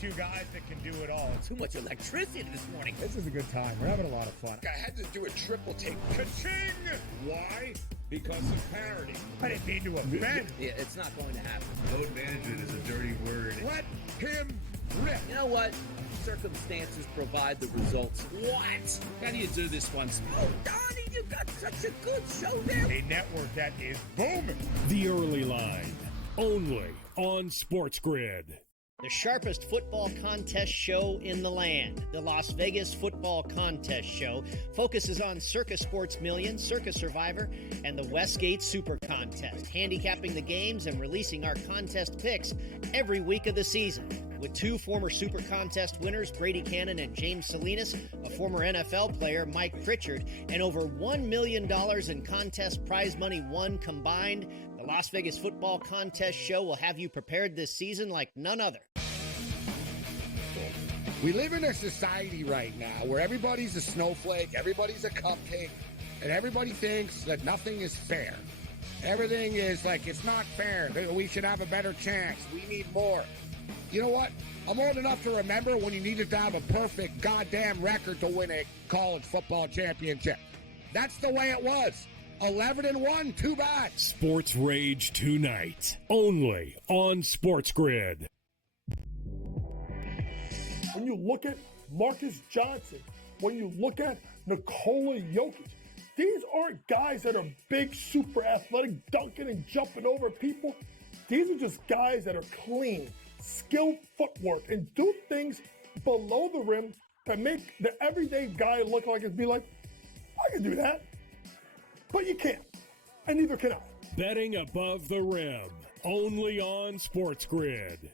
two guys that can do it all. Too much electricity this morning. This is a good time. We're having a lot of fun. I had to do a triple take. Ka-ching! Why? Because of parity. I didn't mean to offend. Yeah, it's not going to happen. Load management is a dirty word. Let him rip. You know what? Circumstances provide the results. What? How do you do this once? Oh, Donnie, you got such a good show there. A network that is booming. The Early Line, only on SportsGrid. The sharpest football contest show in the land, the Las Vegas Football Contest Show, focuses on Circus Sports Million, Circus Survivor, and the Westgate Super Contest, handicapping the games and releasing our contest picks every week of the season. With two former Super Contest winners, Brady Cannon and James Salinas, a former NFL player, Mike Pritchard, and over $1 million in contest prize money won combined, the Las Vegas Football Contest Show will have you prepared this season like none other. We live in a society right now where everybody's a snowflake, everybody's a cupcake, and everybody thinks that nothing is fair. Everything is like, it's not fair. We should have a better chance. We need more. You know what? I'm old enough to remember when you needed to have a perfect goddamn record to win a college football championship. That's the way it was. 11-1, too bad. Sports Rage tonight, only on SportsGrid. When you look at Marcus Johnson, when you look at Nikola Jokic, these aren't guys that are big, super athletic, dunking and jumping over people. These are just guys that are clean, skilled footwork, and do things below the rim that make the everyday guy look like and be like, I can do that. But you can't, and neither can I. Betting above the rim, only on SportsGrid.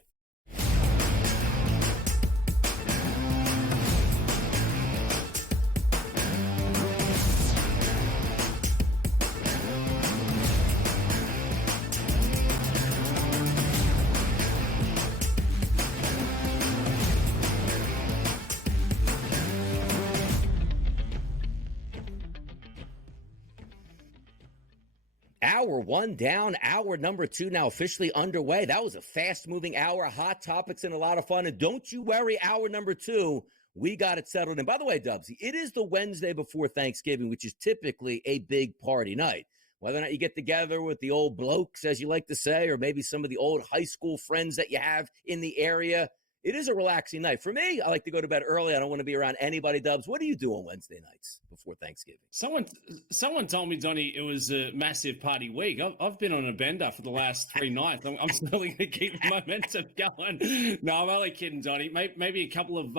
Hour one down, hour number two now officially underway. That was a fast-moving hour, hot topics and a lot of fun. And don't you worry, hour number two, we got it settled. And by the way, Dubsy, it is the Wednesday before Thanksgiving, which is typically a big party night. Whether or not you get together with the old blokes, as you like to say, or maybe some of the old high school friends that you have in the area, it is a relaxing night. For me, I like to go to bed early. I don't want to be around anybody, Dubs. What do you do on Wednesday nights before Thanksgiving? Someone told me, Donnie, it was a massive party week. I've been on a bender for the last 3 nights. I'm certainly going to keep the momentum going. No, I'm only kidding, Donnie. Maybe a couple of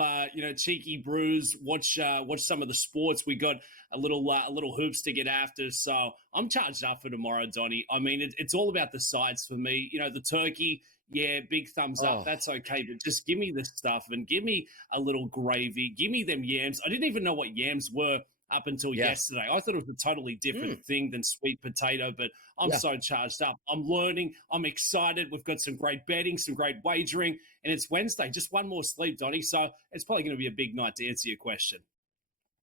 cheeky brews. Watch some of the sports. We got a little hoops to get after. So I'm charged up for tomorrow, Donnie. I mean, it's all about the sides for me. You know, the turkey. Yeah, big thumbs up. That's okay. But just give me the stuff and give me a little gravy. Give me them yams. I didn't even know what yams were up until yesterday. I thought it was a totally different thing than sweet potato, but I'm so charged up. I'm learning. I'm excited. We've got some great betting, some great wagering, and it's Wednesday. Just one more sleep, Donnie. So it's probably going to be a big night to answer your question.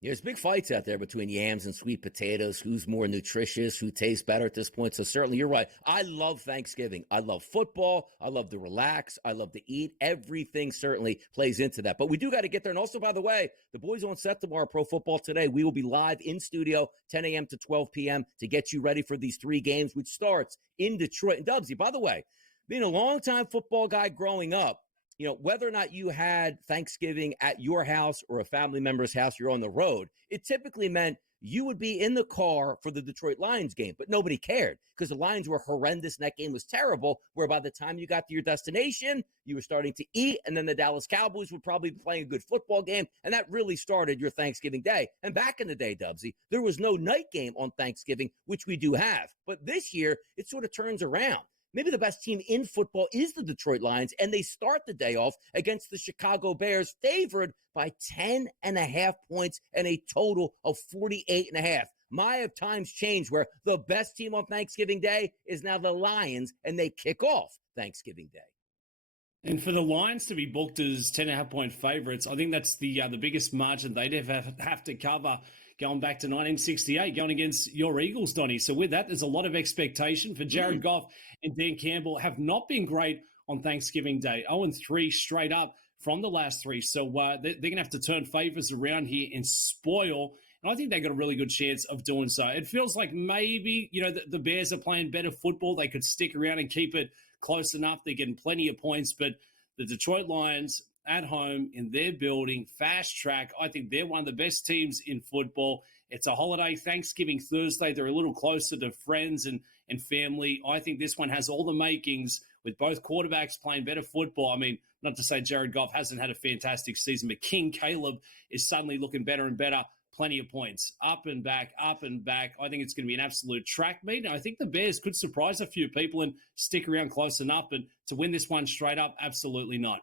There's big fights out there between yams and sweet potatoes. Who's more nutritious? Who tastes better at this point? So certainly you're right. I love Thanksgiving. I love football. I love to relax. I love to eat. Everything certainly plays into that. But we do got to get there. And also, by the way, the boys on set tomorrow, Pro Football Today. We will be live in studio 10 a.m. to 12 p.m. to get you ready for these 3 games, which starts in Detroit. And Dubsy, by the way, being a longtime football guy growing up, you know, whether or not you had Thanksgiving at your house or a family member's house, you're on the road, it typically meant you would be in the car for the Detroit Lions game, but nobody cared because the Lions were horrendous and that game was terrible, where by the time you got to your destination, you were starting to eat, and then the Dallas Cowboys would probably be playing a good football game, and that really started your Thanksgiving day. And back in the day, Dubsy, there was no night game on Thanksgiving, which we do have. But this year, it sort of turns around. Maybe the best team in football is the Detroit Lions, and they start the day off against the Chicago Bears, favored by 10.5 points and a total of 48.5. My have times changed where the best team on Thanksgiving Day is now the Lions, and they kick off Thanksgiving Day. And for the Lions to be booked as 10.5-point favorites, I think that's the biggest margin they'd have to cover going back to 1968, going against your Eagles, Donnie. So with that, there's a lot of expectation for Jared Goff and Dan Campbell have not been great on Thanksgiving Day. 0-3 straight up from the last three. So they're going to have to turn favors around here and spoil. And I think they got a really good chance of doing so. It feels like maybe, the Bears are playing better football. They could stick around and keep it close enough. They're getting plenty of points. But the Detroit Lions at home in their building, fast track, I think they're one of the best teams in football. It's a holiday, Thanksgiving Thursday. They're a little closer to friends and family. I think this one has all the makings with both quarterbacks playing better football. I mean, not to say Jared Goff hasn't had a fantastic season, but King Caleb is suddenly looking better and better. Plenty of points. Up and back, up and back. I think it's going to be an absolute track meet. I think the Bears could surprise a few people and stick around close enough. But to win this one straight up, absolutely not.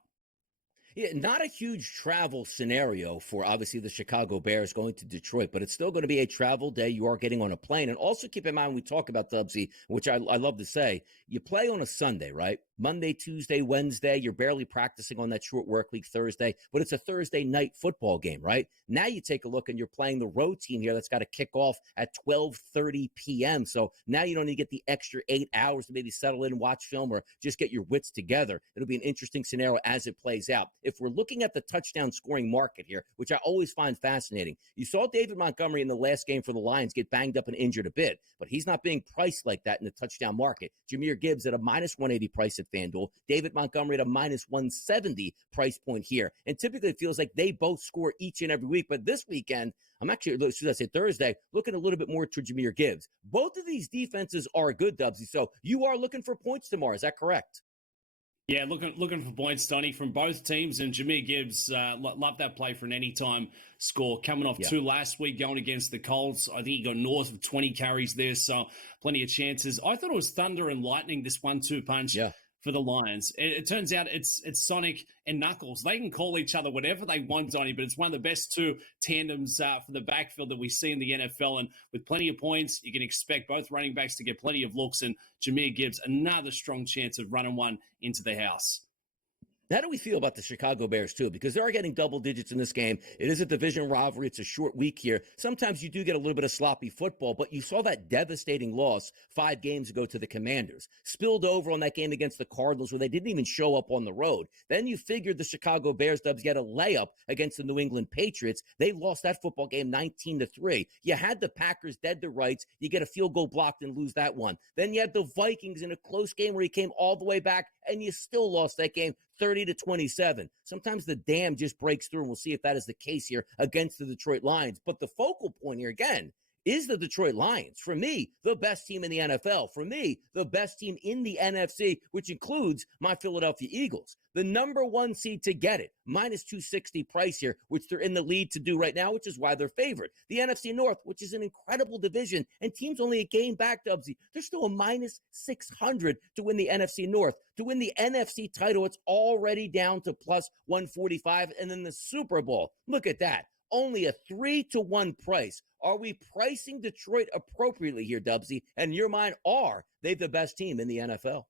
Yeah, not a huge travel scenario for obviously the Chicago Bears going to Detroit, but it's still going to be a travel day. You are getting on a plane. And also keep in mind, we talk about Dubsy, which I love to say, you play on a Sunday, right? Monday, Tuesday, Wednesday, you're barely practicing on that short work week Thursday, but it's a Thursday night football game, right? Now you take a look and you're playing the road team here that's got to kick off at 12:30 p.m. So now you don't need to get the extra 8 hours to maybe settle in and watch film or just get your wits together. It'll be an interesting scenario as it plays out. If we're looking at the touchdown scoring market here, which I always find fascinating, you saw David Montgomery in the last game for the Lions get banged up and injured a bit, but he's not being priced like that in the touchdown market. Jahmyr Gibbs at a minus 180 price at FanDuel, David Montgomery at a minus 170 price point here. And typically it feels like they both score each and every week. But this weekend, I'm actually, as soon as I say Thursday, looking a little bit more to Jahmyr Gibbs. Both of these defenses are good, Dubsy. So you are looking for points tomorrow. Is that correct? Yeah, looking for points, Donnie, from both teams. And Jahmyr Gibbs, love that play for an anytime score. Coming off two last week, going against the Colts. I think he got north of 20 carries there, so plenty of chances. I thought it was thunder and lightning, this 1-2 punch for the Lions. It turns out it's Sonic and Knuckles. They can call each other whatever they want, Donnie, but it's one of the best two tandems for the backfield that we see in the NFL. And with plenty of points, you can expect both running backs to get plenty of looks. And Jahmyr Gibbs, another strong chance of running one into the house. How do we feel about the Chicago Bears, too? Because they are getting double digits in this game. It is a division rivalry. It's a short week here. Sometimes you do get a little bit of sloppy football, but you saw that devastating loss 5 games ago to the Commanders. Spilled over on that game against the Cardinals where they didn't even show up on the road. Then you figured the Chicago Bears, Dubs, get a layup against the New England Patriots. They lost that football game 19-3. You had the Packers dead to rights. You get a field goal blocked and lose that one. Then you had the Vikings in a close game where you came all the way back, and you still lost that game 30-27. Sometimes the dam just breaks through, and we'll see if that is the case here against the Detroit Lions. But the focal point here, again, is the Detroit Lions. For me, the best team in the NFL. For me, the best team in the NFC, which includes my Philadelphia Eagles. The number 1 seed to get it, minus 260 price here, which they're in the lead to do right now, which is why they're favored. The NFC North, which is an incredible division, and teams only a game back, Dubsy. They're still a minus 600 to win the NFC North. To win the NFC title, it's already down to plus 145. And then the Super Bowl, look at that. Only a 3-1 price. Are we pricing Detroit appropriately here, Dubsy? And in your mind, are they the best team in the NFL?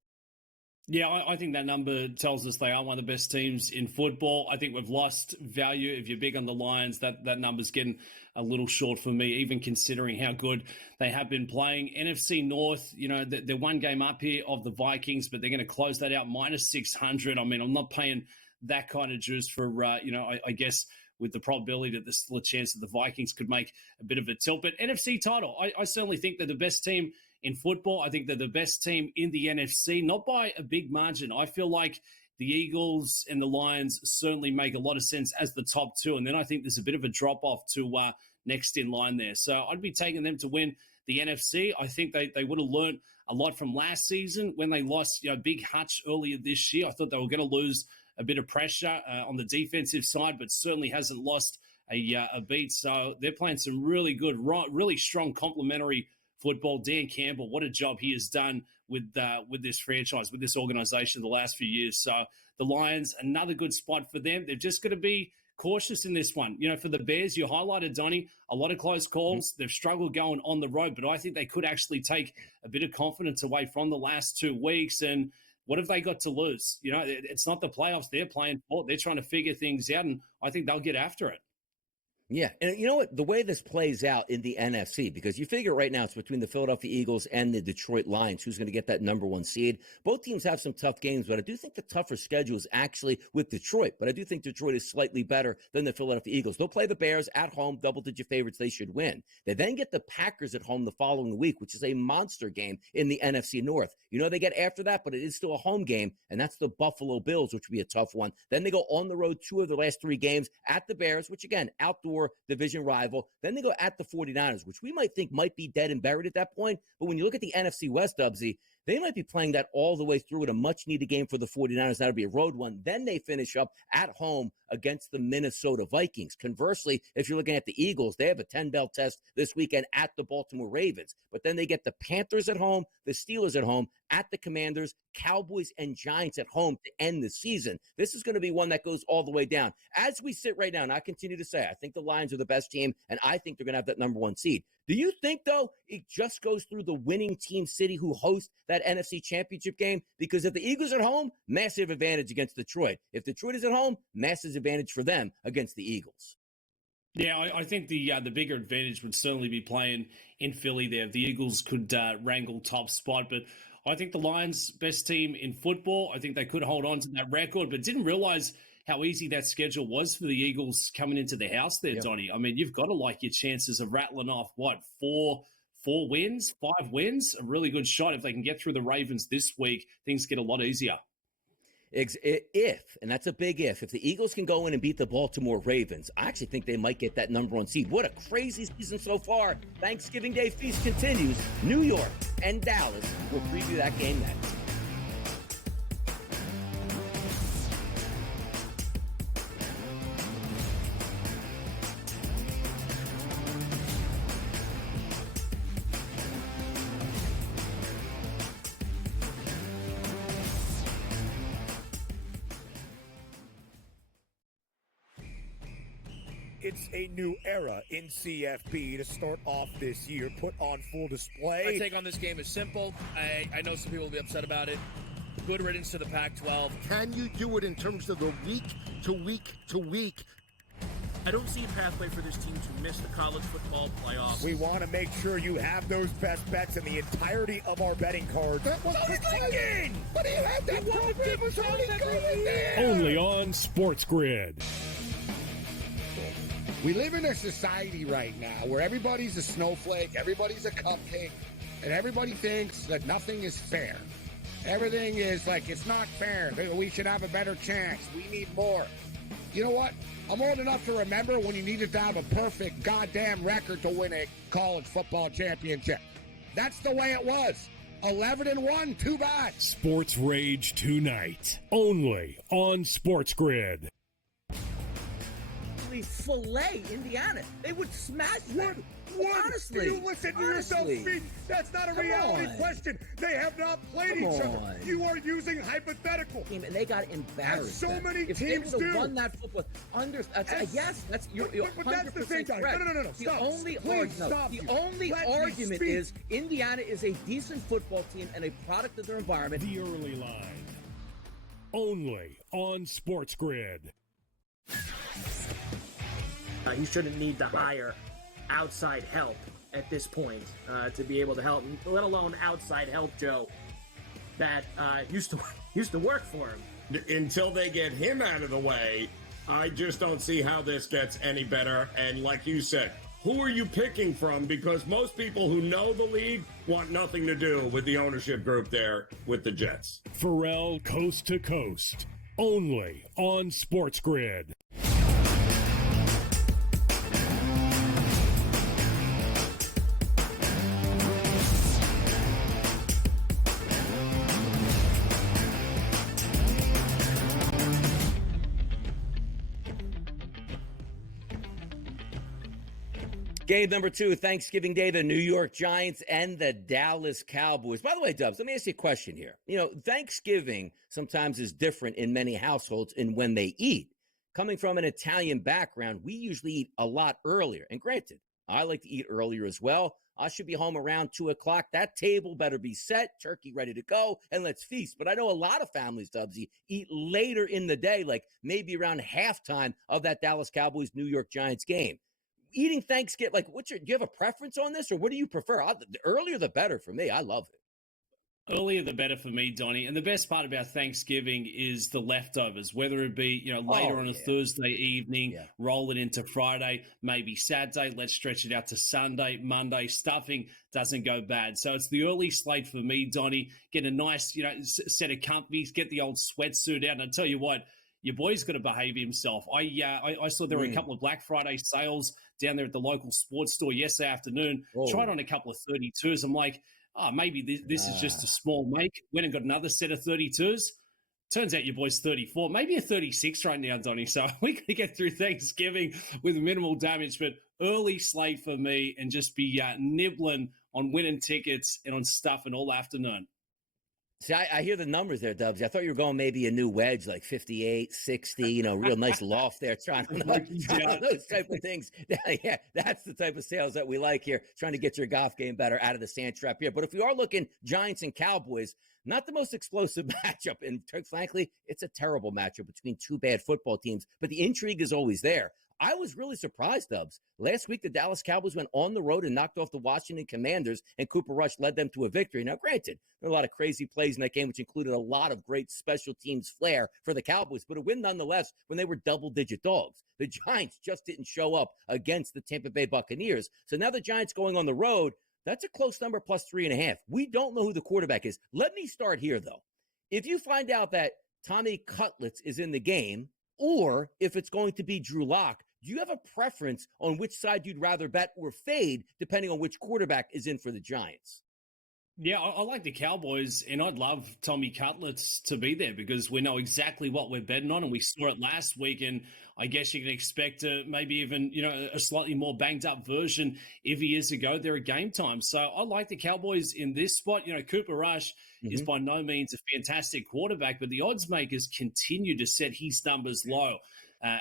Yeah, I think that number tells us they are one of the best teams in football. I think we've lost value. If you're big on the Lions, that number's getting a little short for me, even considering how good they have been playing. NFC North, they're one game up here of the Vikings, but they're going to close that out minus 600. I mean, I'm not paying that kind of juice for, I guess, with the probability that there's still a chance that the Vikings could make a bit of a tilt. But NFC title, I certainly think they're the best team in football. I think they're the best team in the NFC, not by a big margin. I feel like the Eagles and the Lions certainly make a lot of sense as the top two. And then I think there's a bit of a drop-off to next in line there. So I'd be taking them to win the NFC. I think they would have learned a lot from last season when they lost Big Hutch earlier this year. I thought they were going to lose a bit of pressure on the defensive side, but certainly hasn't lost a beat. So they're playing some really good, really strong complementary football. Dan Campbell, what a job he has done with this franchise, with this organization the last few years. So the Lions, another good spot for them. They've just got to be cautious in this one. For the Bears, you highlighted, Donnie, a lot of close calls. They've struggled going on the road, but I think they could actually take a bit of confidence away from the last 2 weeks. And what have they got to lose? It's not the playoffs they're playing for. They're trying to figure things out, and I think they'll get after it. Yeah, and you know what? The way this plays out in the NFC, because you figure right now it's between the Philadelphia Eagles and the Detroit Lions, who's going to get that number one seed. Both teams have some tough games, but I do think the tougher schedule is actually with Detroit. But I do think Detroit is slightly better than the Philadelphia Eagles. They'll play the Bears at home, double-digit favorites. They should win. They then get the Packers at home the following week, which is a monster game in the NFC North. You know they get after that, but it is still a home game, and that's the Buffalo Bills, which would be a tough one. Then they go on the road 2 of the last 3 games at the Bears, which, again, outdoor division rival. Then they go at the 49ers, which we might think might be dead and buried at that point. But when you look at the NFC West, Dubsy, they might be playing that all the way through in a much-needed game for the 49ers. That'll be a road one. Then they finish up at home against the Minnesota Vikings. Conversely, if you're looking at the Eagles, they have a 10-bell test this weekend at the Baltimore Ravens. But then they get the Panthers at home, the Steelers at home, at the Commanders, Cowboys, and Giants at home to end the season. This is going to be one that goes all the way down. As we sit right now, and I continue to say, I think the Lions are the best team, and I think they're going to have that number one seed. Do you think, though, it just goes through the winning team city who hosts that NFC Championship game? Because if the Eagles are at home, massive advantage against Detroit. If Detroit is at home, massive advantage for them against the Eagles. Yeah, I think the bigger advantage would certainly be playing in Philly there. The Eagles could wrangle top spot, but I think the Lions, best team in football. I think they could hold on to that record, but didn't realize how easy that schedule was for the Eagles coming into the house there, yep. Donnie. I mean, you've got to like your chances of rattling off, four wins, 5 wins? A really good shot. If they can get through the Ravens this week, things get a lot easier. If, and that's a big if the Eagles can go in and beat the Baltimore Ravens, I actually think they might get that number one seed. What a crazy season so far. Thanksgiving Day feast continues. New York and Dallas will preview that game next. It's a new era in CFB to start off this year, put on full display. My take on this game is simple. I know some people will be upset about it. Good riddance to the Pac-12. Can you do it in terms of the week to week to week? I don't see a pathway for this team to miss the college football playoffs. We want to make sure you have those best bets in the entirety of our betting cards. That was clicking! But you had that program was already going there! Only on SportsGrid. We live in a society right now where everybody's a snowflake, everybody's a cupcake, and everybody thinks that nothing is fair. Everything is like, it's not fair. We should have a better chance. We need more. You know what? I'm old enough to remember when you needed to have a perfect goddamn record to win a college football championship. That's the way it was. 11-1, too bad. Sports Rage tonight, only on SportsGrid. Fillet Indiana. They would smash them. Honestly, do you listen to yourself speak? That's not a reality question. They have not played each other. You are using hypothetical. Team, and they got embarrassed. And so many if teams they would do. have won that football, yes, that's you're 100% correct. No. Stop. The only argument is Indiana is a decent football team and a product of their environment. The early line, only on SportsGrid. You shouldn't need to hire outside help at this point to be able to help, let alone outside help, Joe, that used to work for him. Until they get him out of the way, I just don't see how this gets any better. And like you said, who are you picking from? Because most people who know the league want nothing to do with the ownership group there with the Jets. Pharrell Coast to Coast, only on SportsGrid. Game number 2, Thanksgiving Day, the New York Giants and the Dallas Cowboys. By the way, Dubs, let me ask you a question here. You know, Thanksgiving sometimes is different in many households in when they eat. Coming from an Italian background, we usually eat a lot earlier. And granted, I like to eat earlier as well. I should be home around 2 o'clock. That table better be set, turkey ready to go, and let's feast. But I know a lot of families, Dubsy, eat later in the day, like maybe around halftime of that Dallas Cowboys-New York Giants game. eating Thanksgiving, like, do you have a preference on this, or what do you prefer? The earlier the better for me. I love it. Earlier the better for me, Donnie. And the best part about Thanksgiving is the leftovers, whether it be, later on a Thursday evening, roll it into Friday, maybe Saturday, let's stretch it out to Sunday, Monday. Stuffing doesn't go bad. So it's the early slate for me, Donnie. Get a nice, set of comfies, get the old sweatsuit out. And I tell you what, your boy's got to behave himself. I saw there were a couple of Black Friday sales down there at the local sports store yesterday afternoon. Tried on a couple of 32s. I'm like, maybe this is just a small make. Went and got another set of 32s. Turns out your boy's 34, maybe a 36 right now, Donnie. So we can get through Thanksgiving with minimal damage, but early slate for me and just be nibbling on winning tickets and on stuffing all afternoon. See, I hear the numbers there, Dubs. I thought you were going maybe a new wedge, like 58, 60, real nice loft there, trying those type of things. Yeah, that's the type of sales that we like here, trying to get your golf game better out of the sand trap here. But if you are looking Giants and Cowboys, not the most explosive matchup. And frankly, it's a terrible matchup between two bad football teams. But the intrigue is always there. I was really surprised, Dubs. Last week, the Dallas Cowboys went on the road and knocked off the Washington Commanders, and Cooper Rush led them to a victory. Now, granted, there were a lot of crazy plays in that game, which included a lot of great special teams flair for the Cowboys, but a win nonetheless when they were double-digit dogs. The Giants just didn't show up against the Tampa Bay Buccaneers. So now the Giants going on the road, that's a close number, plus 3.5. We don't know who the quarterback is. Let me start here, though. If you find out that Tommy Cutlets is in the game, or if it's going to be Drew Lock, do you have a preference on which side you'd rather bet or fade, depending on which quarterback is in for the Giants? Yeah, I like the Cowboys, and I'd love Tommy Cutlets to be there because we know exactly what we're betting on, and we saw it last week, and I guess you can expect maybe even, a slightly more banged-up version if he is to go there at game time. So I like the Cowboys in this spot. Cooper Rush is by no means a fantastic quarterback, but the odds makers continue to set his numbers low.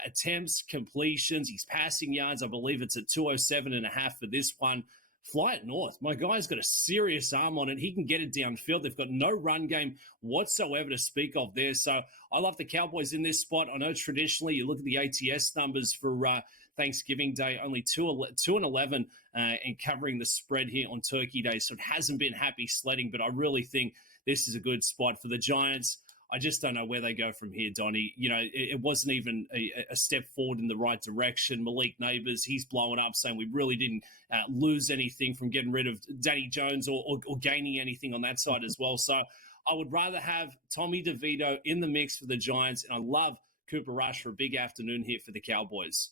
Attempts, completions, his passing yards, I believe it's at 207.5 for this one. Fly it north. My guy's got a serious arm on it. He can get it downfield. They've got no run game whatsoever to speak of there. So I love the Cowboys in this spot. I know traditionally you look at the ATS numbers for Thanksgiving Day, only 2-11 and covering the spread here on Turkey Day. So it hasn't been happy sledding, but I really think this is a good spot for the Giants. I just don't know where they go from here, Donnie. It wasn't even a step forward in the right direction. Malik Neighbors, he's blowing up, saying we really didn't lose anything from getting rid of Danny Jones or gaining anything on that side as well. So I would rather have Tommy DeVito in the mix for the Giants, and I love Cooper Rush for a big afternoon here for the Cowboys.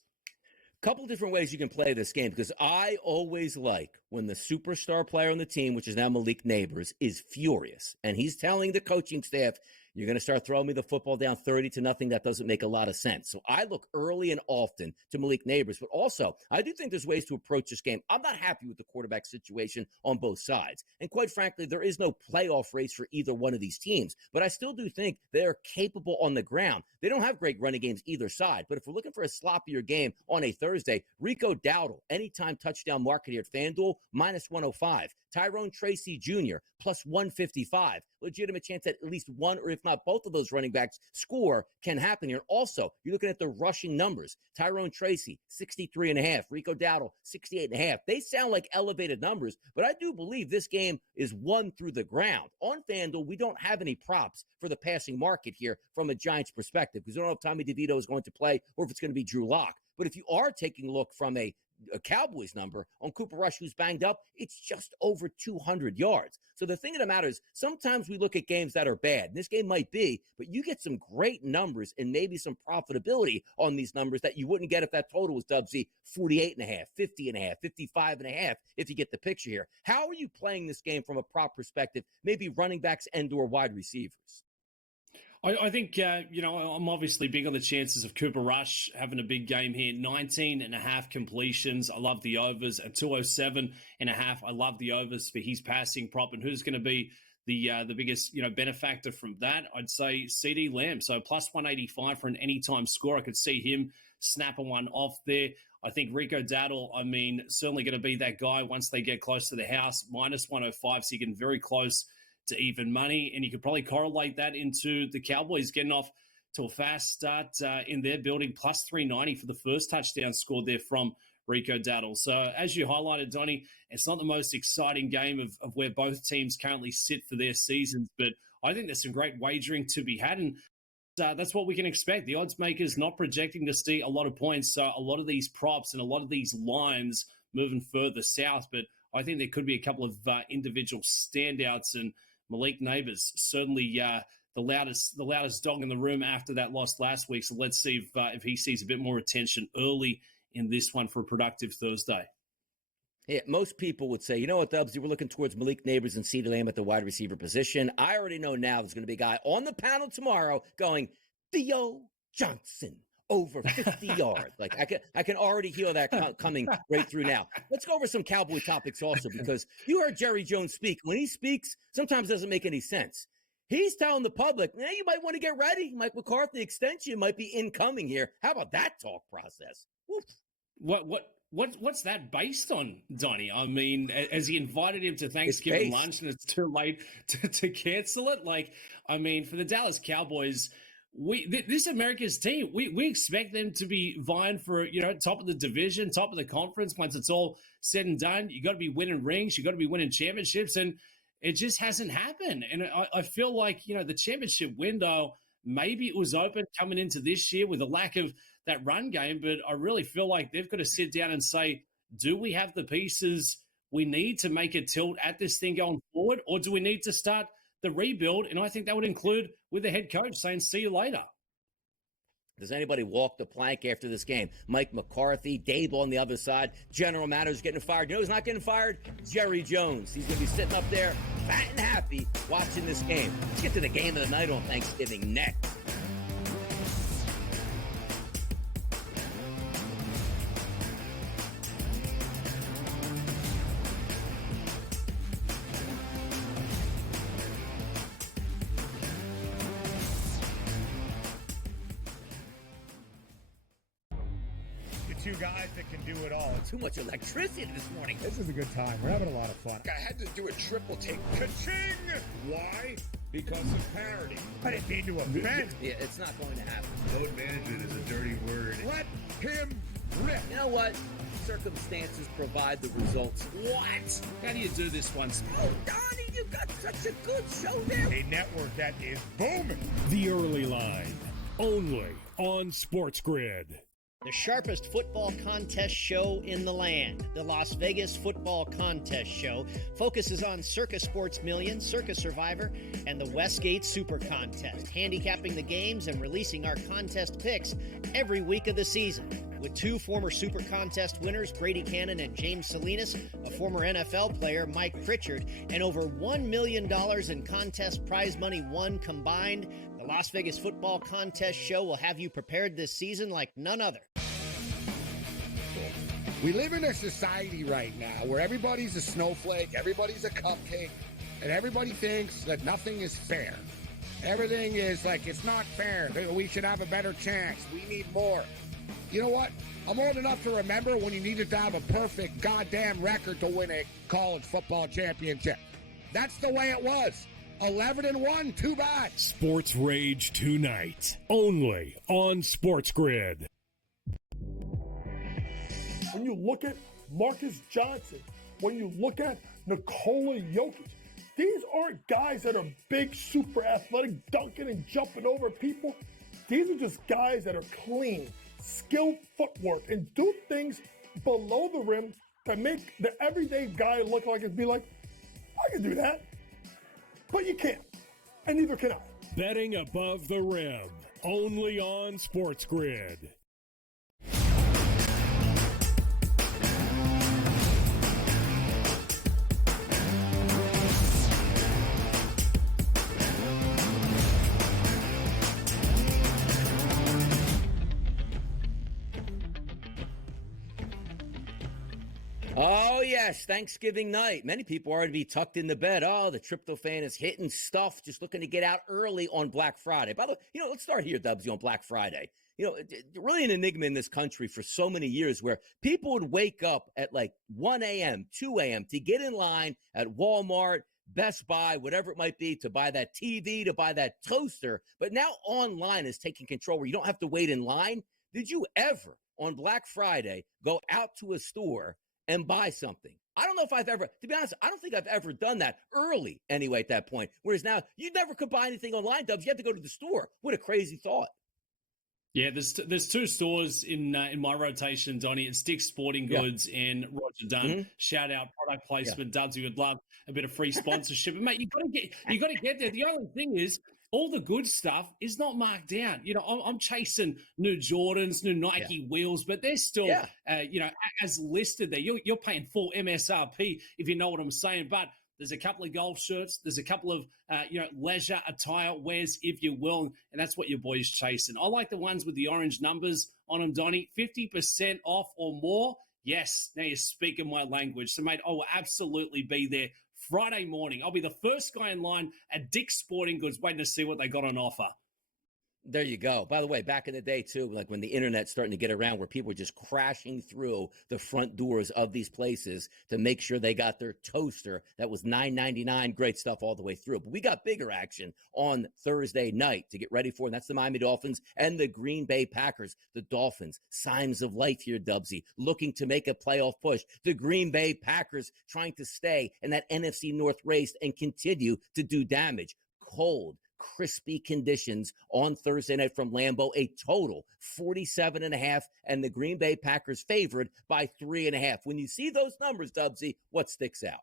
Couple different ways you can play this game, because I always like when the superstar player on the team, which is now Malik Neighbors, is furious. And he's telling the coaching staff, you're going to start throwing me the football down 30-0. That doesn't make a lot of sense. So I look early and often to Malik Neighbors. But also, I do think there's ways to approach this game. I'm not happy with the quarterback situation on both sides. And quite frankly, there is no playoff race for either one of these teams. But I still do think they're capable on the ground. They don't have great running games either side. But if we're looking for a sloppier game on a Thursday, Rico Dowdle, anytime touchdown market here at FanDuel, minus 105. Tyrone Tracy Jr., plus 155. Legitimate chance that at least one, or if not both of those running backs score can happen here. Also, you're looking at the rushing numbers. Tyrone Tracy, 63.5. Rico Dowdle, 68.5. They sound like elevated numbers, but I do believe this game is won through the ground. On FanDuel, we don't have any props for the passing market here from a Giants perspective, because we don't know if Tommy DeVito is going to play or if it's going to be Drew Lock. But if you are taking a look from a Cowboys number on Cooper Rush, who's banged up, it's just over 200 yards. So the thing of the matter is, sometimes we look at games that are bad. This game might be, but you get some great numbers and maybe some profitability on these numbers that you wouldn't get if that total was, Dubsy, 48.5, 50.5, 55.5, if you get the picture here. How are you playing this game from a prop perspective, maybe running backs and or wide receivers? I think, I'm obviously big on the chances of Cooper Rush having a big game here. 19.5 completions. I love the overs at 207.5. I love the overs for his passing prop. And who's going to be the biggest, benefactor from that? I'd say CeeDee Lamb. So plus 185 for an anytime score. I could see him snapping one off there. I think Rico Dowdle, certainly going to be that guy once they get close to the house. Minus 105, so you get very close to even money, and you could probably correlate that into the Cowboys getting off to a fast start in their building, plus 390 for the first touchdown scored there from Rico Daddle. So as you highlighted, Donnie, it's not the most exciting game of where both teams currently sit for their seasons, but I think there's some great wagering to be had, and that's what we can expect. The odds makers not projecting to see a lot of points, so a lot of these props and a lot of these lines moving further south, but I think there could be a couple of individual standouts, and Malik Neighbors certainly the loudest dog in the room after that loss last week. So let's see if he sees a bit more attention early in this one for a productive Thursday. Yeah, most people would say, you know what, Dubs, we're looking towards Malik Neighbors and CeeDee Lamb at the wide receiver position. I already know now there's going to be a guy on the panel tomorrow going, Theo Johnson over 50 yards. Like I can already hear that coming right through now. Let's go over some Cowboy topics also, because you heard Jerry Jones speak. When he speaks, sometimes it doesn't make any sense. He's telling the public, you might want to get ready. Mike McCarthy extension might be incoming here. How about that talk process? Oof. What's that based on, Donnie? I mean, has he invited him to Thanksgiving lunch and it's too late to cancel it? Like, I mean, for the Dallas Cowboys, this America's team, we expect them to be vying for, top of the division, top of the conference. Once it's all said and done, you got to be winning rings, you got to be winning championships, and it just hasn't happened. And I feel like, the championship window, maybe it was open coming into this year with a lack of that run game, but I really feel like they've got to sit down and say, do we have the pieces we need to make a tilt at this thing going forward, or do we need to start the rebuild? And I think that would include with the head coach saying, see you later. Does anybody walk the plank after this game? Mike McCarthy, Dable on the other side, General Manager's getting fired. You know who's not getting fired? Jerry Jones. He's going to be sitting up there fat and happy watching this game. Let's get to the game of the night on Thanksgiving next. Two guys that can do it all. Too much electricity this morning. This is a good time. We're having a lot of fun. I had to do a triple take. Ka-ching! Why? Because of parity. I didn't mean to offend. Yeah, it's not going to happen. Load management is a dirty word. Let him rip. You know what? Circumstances provide the results. What? How do you do this one? Oh, Donnie, you got such a good show there. A network that is booming. The Early Line, only on SportsGrid. The sharpest football contest show in the land, the Las Vegas Football Contest Show, focuses on Circa Sports Million, Circa Survivor, and the Westgate Super Contest, handicapping the games and releasing our contest picks every week of the season. With two former Super Contest winners, Brady Cannon and James Salinas, a former NFL player, Mike Pritchard, and over $1 million in contest prize money won combined, the Las Vegas Football Contest Show will have you prepared this season like none other. We live in a society right now where everybody's a snowflake, everybody's a cupcake, and everybody thinks that nothing is fair. Everything is like, it's not fair. We should have a better chance. We need more. You know what? I'm old enough to remember when you needed to have a perfect goddamn record to win a college football championship. That's the way it was. 11-1, too bad. Sports Rage tonight, only on SportsGrid. When you look at Marcus Johnson, when you look at Nikola Jokic, these aren't guys that are big, super athletic, dunking and jumping over people. These are just guys that are clean, skilled footwork, and do things below the rim that make the everyday guy look like and be like, I can do that. But you can't, and neither can I. Betting above the rim, only on SportsGrid. Oh, yes, Thanksgiving night. Many people are to be tucked in the bed. Oh, the tryptophan is hitting stuff, just looking to get out early on Black Friday. By the way, let's start here, Dubsy, on Black Friday. Really an enigma in this country for so many years where people would wake up at like 1 a.m., 2 a.m. to get in line at Walmart, Best Buy, whatever it might be, to buy that TV, to buy that toaster. But now online is taking control where you don't have to wait in line. Did you ever on Black Friday go out to a store and buy something. I don't know if I've ever, to be honest, I don't think I've ever done that early anyway at that point. Whereas now, you never could buy anything online, Dubs. You have to go to the store. What a crazy thought. Yeah, there's two stores in my rotation, Donnie. It's Dick's Sporting Goods and Roger Dunn. Mm-hmm. Shout out product placement, Dubs. We would love a bit of free sponsorship. But mate, you got to get there. The only thing is, all the good stuff is not marked down. You know, I'm chasing new Jordans, new Nike wheels, but they're still, as listed there. You're paying full MSRP, if you know what I'm saying. But there's a couple of golf shirts. There's a couple of, leisure attire wears, if you will. And that's what your boy's chasing. I like the ones with the orange numbers on them, Donnie. 50% off or more. Yes, now you're speaking my language. So, mate, I will absolutely be there Friday morning. I'll be the first guy in line at Dick's Sporting Goods waiting to see what they got on offer. There you go. By the way, back in the day, too, like when the internet's starting to get around where people were just crashing through the front doors of these places to make sure they got their toaster that was $9.99, great stuff all the way through. But we got bigger action on Thursday night to get ready for, and that's the Miami Dolphins and the Green Bay Packers. The Dolphins, signs of life here, Dubsy, looking to make a playoff push. The Green Bay Packers trying to stay in that NFC North race and continue to do damage. Cold, crispy conditions on Thursday night from Lambeau, a total 47.5, and the Green Bay Packers favored by 3.5. When you see those numbers, Dubsy, what sticks out?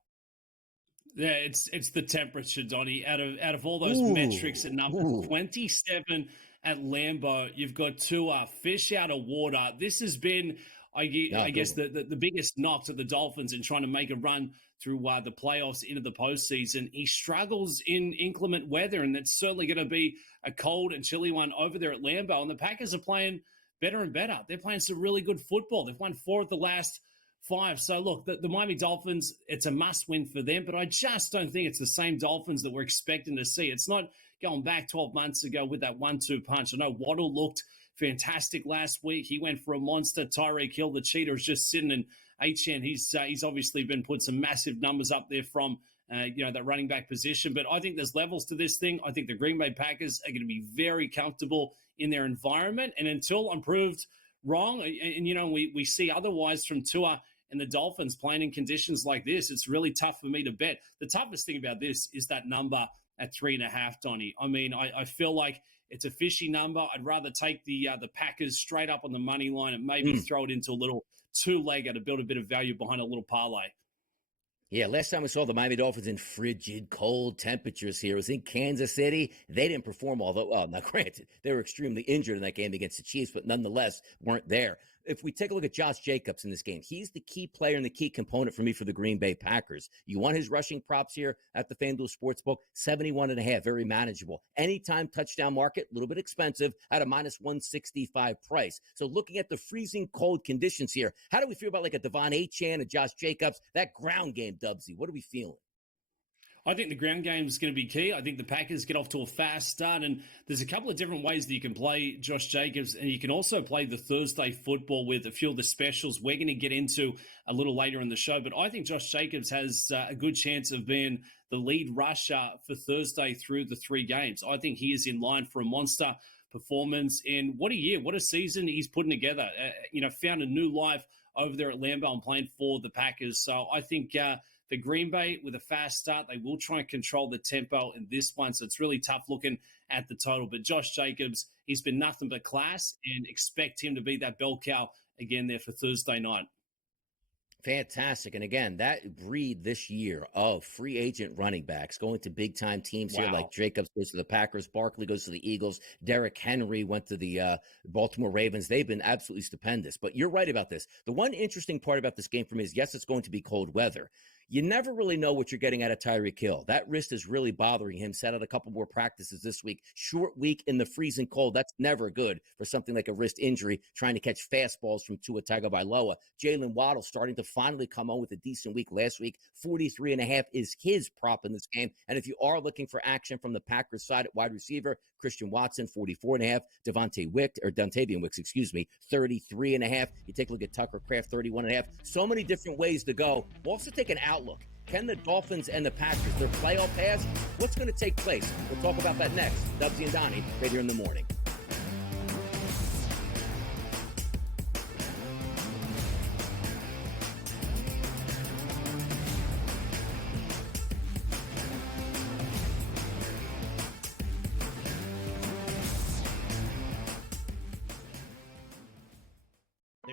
Yeah, it's the temperature, Donnie. Out of all those metrics and numbers, 27 at Lambeau. You've got Tua, fish out of water. This has been, I guess, the biggest knock to the Dolphins in trying to make a run through the playoffs into the postseason. He struggles in inclement weather, and it's certainly going to be a cold and chilly one over there at Lambeau. And the Packers are playing better and better. They're playing some really good football. They've won 4 of the last 5. So, look, the Miami Dolphins, it's a must-win for them, but I just don't think it's the same Dolphins that we're expecting to see. It's not going back 12 months ago with that 1-2 punch. I know Waddle looked fantastic last week. He went for a monster. Tyreek Hill, the cheater, is just sitting in HN. He's obviously been put some massive numbers up there from that running back position. But I think there's levels to this thing. I think the Green Bay Packers are going to be very comfortable in their environment. And until I'm proved wrong, and we see otherwise from Tua and the Dolphins playing in conditions like this, it's really tough for me to bet. The toughest thing about this is that number at 3.5, Donnie. I mean, I feel like it's a fishy number. I'd rather take the Packers straight up on the money line and maybe throw it into a little two-legger to build a bit of value behind a little parlay. Yeah, last time we saw the Miami Dolphins in frigid, cold temperatures here, it was in Kansas City. They didn't perform, although, now granted, they were extremely injured in that game against the Chiefs, but nonetheless weren't there. If we take a look at Josh Jacobs in this game, he's the key player and the key component for me for the Green Bay Packers. You want his rushing props here at the FanDuel Sportsbook, 71.5, very manageable. Anytime touchdown market, a little bit expensive at a minus 165 price. So looking at the freezing cold conditions here, how do we feel about like a Devon Achane, a Josh Jacobs, that ground game, Dubsy? What are we feeling? I think the ground game is going to be key. I think the Packers get off to a fast start, and there's a couple of different ways that you can play Josh Jacobs, and you can also play the Thursday football with a few of the specials we're going to get into a little later in the show. But I think Josh Jacobs has a good chance of being the lead rusher for Thursday through the 3 games. I think he is in line for a monster performance, and what a year, what a season he's putting together. Found a new life over there at Lambeau and playing for the Packers. So I think for Green Bay, with a fast start, they will try and control the tempo in this one. So it's really tough looking at the total. But Josh Jacobs, he's been nothing but class, and expect him to be that bell cow again there for Thursday night. Fantastic. And again, that breed this year of free agent running backs going to big-time teams here, like Jacobs goes to the Packers, Barkley goes to the Eagles, Derrick Henry went to the Baltimore Ravens. They've been absolutely stupendous. But you're right about this. The one interesting part about this game for me is, yes, it's going to be cold weather. You never really know what you're getting out of Tyreek Hill. That wrist is really bothering him. Set out a couple more practices this week. Short week in the freezing cold. That's never good for something like a wrist injury, trying to catch fastballs from Tua Tagovailoa. Jalen Waddle starting to finally come on with a decent week last week. 43.5 is his prop in this game. And if you are looking for action from the Packers side at wide receiver, Christian Watson, 44.5. Dontavian Wicks, 33.5. You take a look at Tucker Kraft, 31.5. So many different ways to go. We'll also take an outlook. Can the Dolphins and the Packers, their playoff paths, what's going to take place? We'll talk about that next. Dubsy and Donnie, right here in the morning.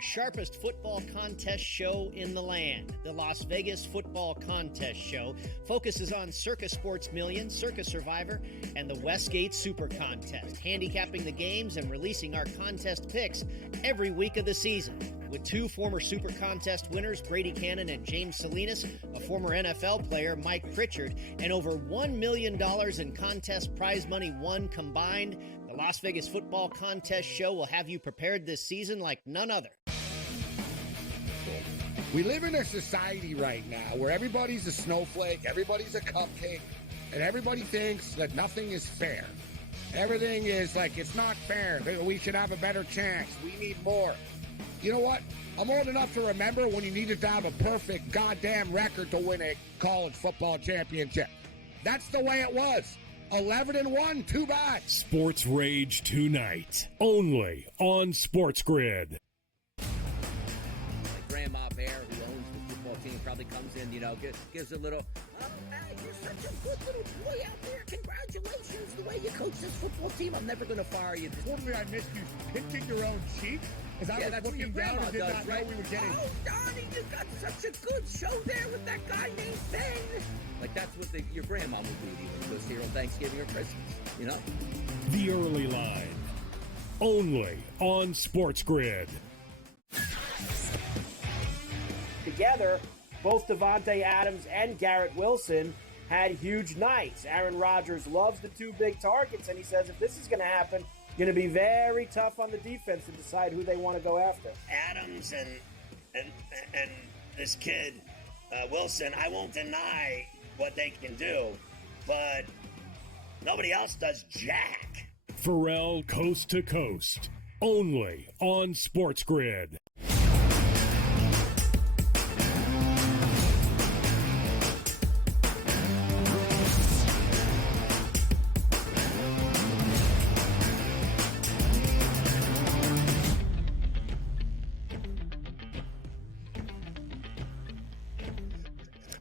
the sharpest football contest show in the land. The Las Vegas Football Contest Show focuses on Circa Sports Million, Circa Survivor, and the Westgate Super Contest, handicapping the games and releasing our contest picks every week of the season. With two former Super Contest winners, Brady Cannon and James Salinas, a former NFL player, Mike Pritchard, and over $1 million in contest prize money won combined, the Las Vegas Football Contest Show will have you prepared this season like none other. We live in a society right now where everybody's a snowflake, everybody's a cupcake, and everybody thinks that nothing is fair. Everything is like, it's not fair. We should have a better chance. We need more. You know what? I'm old enough to remember when you needed to have a perfect goddamn record to win a college football championship. That's the way it was. 11-1, too bad. Sports Rage tonight, only on SportsGrid. Grandma Bear, who owns the football team, probably comes in, gives a little, oh, man, you're such a good little boy out there. Congratulations, the way you coach this football team. I'm never going to fire you. Fortunately, I missed you pinching your own cheek. As I was that's what your looking down grandma and did does, not right? know we were getting. Oh, Donnie, you got such a good show there with that guy named Ben. Like, that's what your grandma would do to you when you go see her on Thanksgiving or Christmas, The Early Line, only on SportsGrid. Together, both Devontae Adams and Garrett Wilson had huge nights. Aaron Rodgers loves the two big targets, and he says if this is going to happen, going to be very tough on the defense to decide who they want to go after. Adams and this kid, Wilson, I won't deny what they can do, but nobody else does jack. Pharrell Coast to Coast, only on SportsGrid.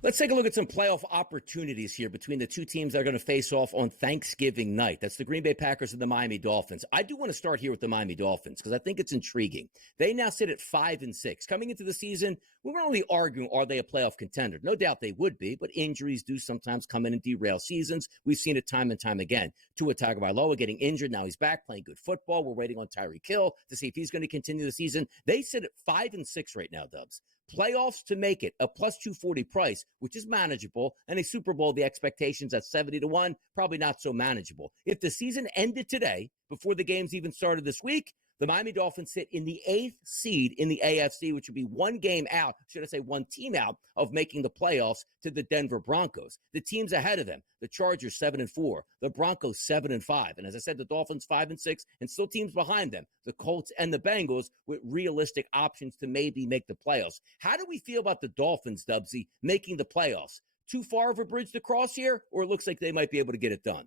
Let's take a look at some playoff opportunities here between the two teams that are going to face off on Thanksgiving night. That's the Green Bay Packers and the Miami Dolphins. I do want to start here with the Miami Dolphins because I think it's intriguing. They now sit at 5-6. Coming into the season, we were only arguing, are they a playoff contender? No doubt they would be, but injuries do sometimes come in and derail seasons. We've seen it time and time again. Tua Tagovailoa getting injured. Now he's back playing good football. We're waiting on Tyreek Hill to see if he's going to continue the season. They sit at 5-6 right now, Dubs. Playoffs to make it, a plus 240 price, which is manageable, and a Super Bowl, the expectations at 70-1, probably not so manageable. If the season ended today, before the games even started this week, the Miami Dolphins sit in the 8th seed in the AFC, which would be one game out, should I say one team out, of making the playoffs to the Denver Broncos. The teams ahead of them, the Chargers 7-4, the Broncos 7-5. And as I said, the Dolphins 5-6, and still teams behind them, the Colts and the Bengals, with realistic options to maybe make the playoffs. How do we feel about the Dolphins, Dubsy, making the playoffs? Too far of a bridge to cross here, or it looks like they might be able to get it done?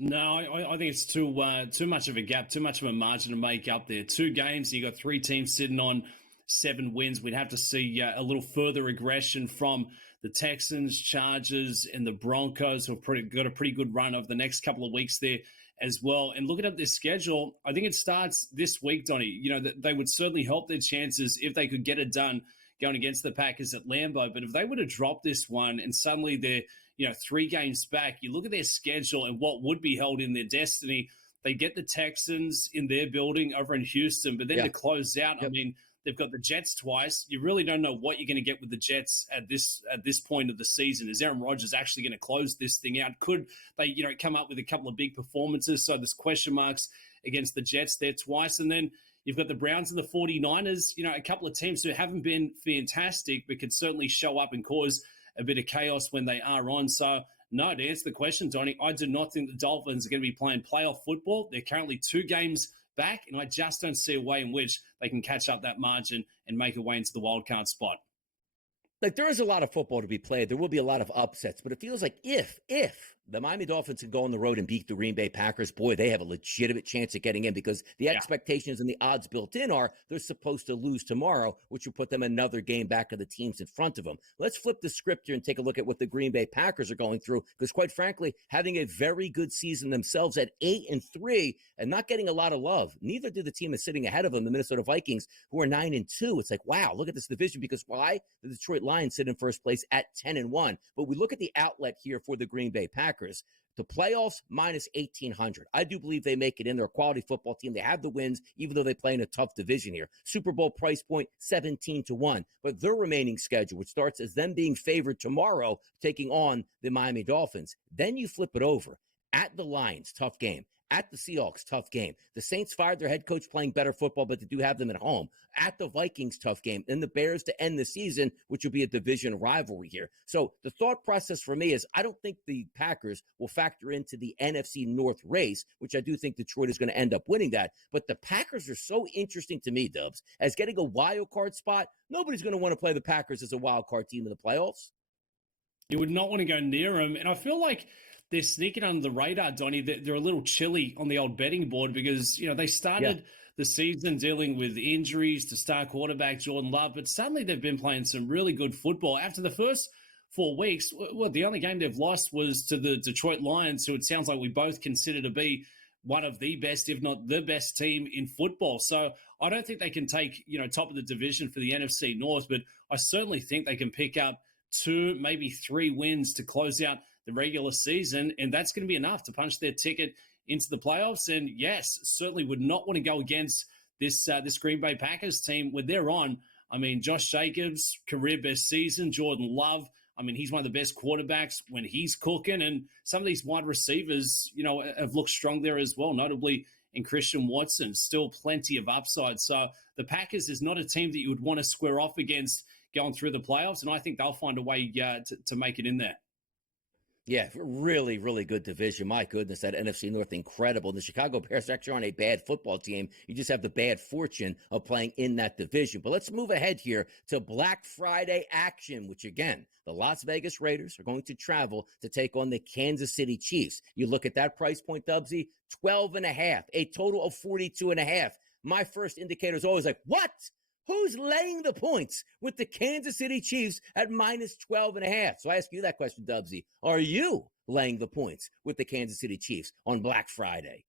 No, I think it's too much of a gap, too much of a margin to make up there. 2 games, you got 3 teams sitting on 7 wins. We'd have to see a little further aggression from the Texans, Chargers, and the Broncos, who have got a pretty good run over the next couple of weeks there as well. And looking at their schedule, I think it starts this week, Donnie. They would certainly help their chances if they could get it done going against the Packers at Lambeau. But if they were to drop this one and suddenly they're 3 games back, you look at their schedule and what would be held in their destiny. They get the Texans in their building over in Houston, but then to close out, I mean, they've got the Jets twice. You really don't know what you're going to get with the Jets at this point of the season. Is Aaron Rodgers actually going to close this thing out? Could they, come up with a couple of big performances? So there's question marks against the Jets there twice. And then you've got the Browns and the 49ers, a couple of teams who haven't been fantastic, but could certainly show up and cause a bit of chaos when they are on. So, no, to answer the question, Donnie, I do not think the Dolphins are going to be playing playoff football. They're currently 2 games back, and I just don't see a way in which they can catch up that margin and make a way into the wild card spot. Like, there is a lot of football to be played. There will be a lot of upsets, but it feels like if the Miami Dolphins can go on the road and beat the Green Bay Packers, boy, they have a legitimate chance at getting in because the expectations and the odds built in are they're supposed to lose tomorrow, which will put them another game back of the teams in front of them. Let's flip the script here and take a look at what the Green Bay Packers are going through because, quite frankly, having a very good season themselves at 8-3 and not getting a lot of love. Neither did the team that's sitting ahead of them, the Minnesota Vikings, who are 9-2. It's like, wow, look at this division because why? The Detroit Lions sit in first place at 10-1. But we look at the outlet here for the Green Bay Packers. The playoffs minus 1,800. I do believe they make it in. They're a quality football team. They have the wins, even though they play in a tough division here. Super Bowl price point 17-1. But their remaining schedule, which starts as them being favored tomorrow, taking on the Miami Dolphins. Then you flip it over. At the Lions, tough game. At the Seahawks, tough game. The Saints fired their head coach playing better football, but they do have them at home. At the Vikings, tough game. And the Bears to end the season, which will be a division rivalry here. So the thought process for me is I don't think the Packers will factor into the NFC North race, which I do think Detroit is going to end up winning that. But the Packers are so interesting to me, Dubs, as getting a wild card spot. Nobody's going to want to play the Packers as a wild card team in the playoffs. You would not want to go near them. And I feel like they're sneaking under the radar, Donnie. They're a little chilly on the old betting board because, they started the season dealing with injuries to star quarterback Jordan Love, but suddenly they've been playing some really good football. After the first 4 weeks, well, the only game they've lost was to the Detroit Lions, who it sounds like we both consider to be one of the best, if not the best team in football. So I don't think they can take, top of the division for the NFC North, but I certainly think they can pick up 2, maybe 3 wins to close out the regular season, and that's going to be enough to punch their ticket into the playoffs. And yes, certainly would not want to go against this Green Bay Packers team when they're on. I mean, Josh Jacobs, career best season. Jordan Love, I mean, he's one of the best quarterbacks when he's cooking. And some of these wide receivers, have looked strong there as well, notably in Christian Watson. Still plenty of upside. So the Packers is not a team that you would want to square off against going through the playoffs, and I think they'll find a way to make it in there. Yeah, really, really good division. My goodness, that NFC North, incredible. The Chicago Bears actually aren't a bad football team. You just have the bad fortune of playing in that division. But let's move ahead here to Black Friday action, which, again, the Las Vegas Raiders are going to travel to take on the Kansas City Chiefs. You look at that price point, Dubsy, 12.5, a total of 42.5. My first indicator is always like, what? Who's laying the points with the Kansas City Chiefs at minus 12.5? So I ask you that question, Dubsy. Are you laying the points with the Kansas City Chiefs on Black Friday?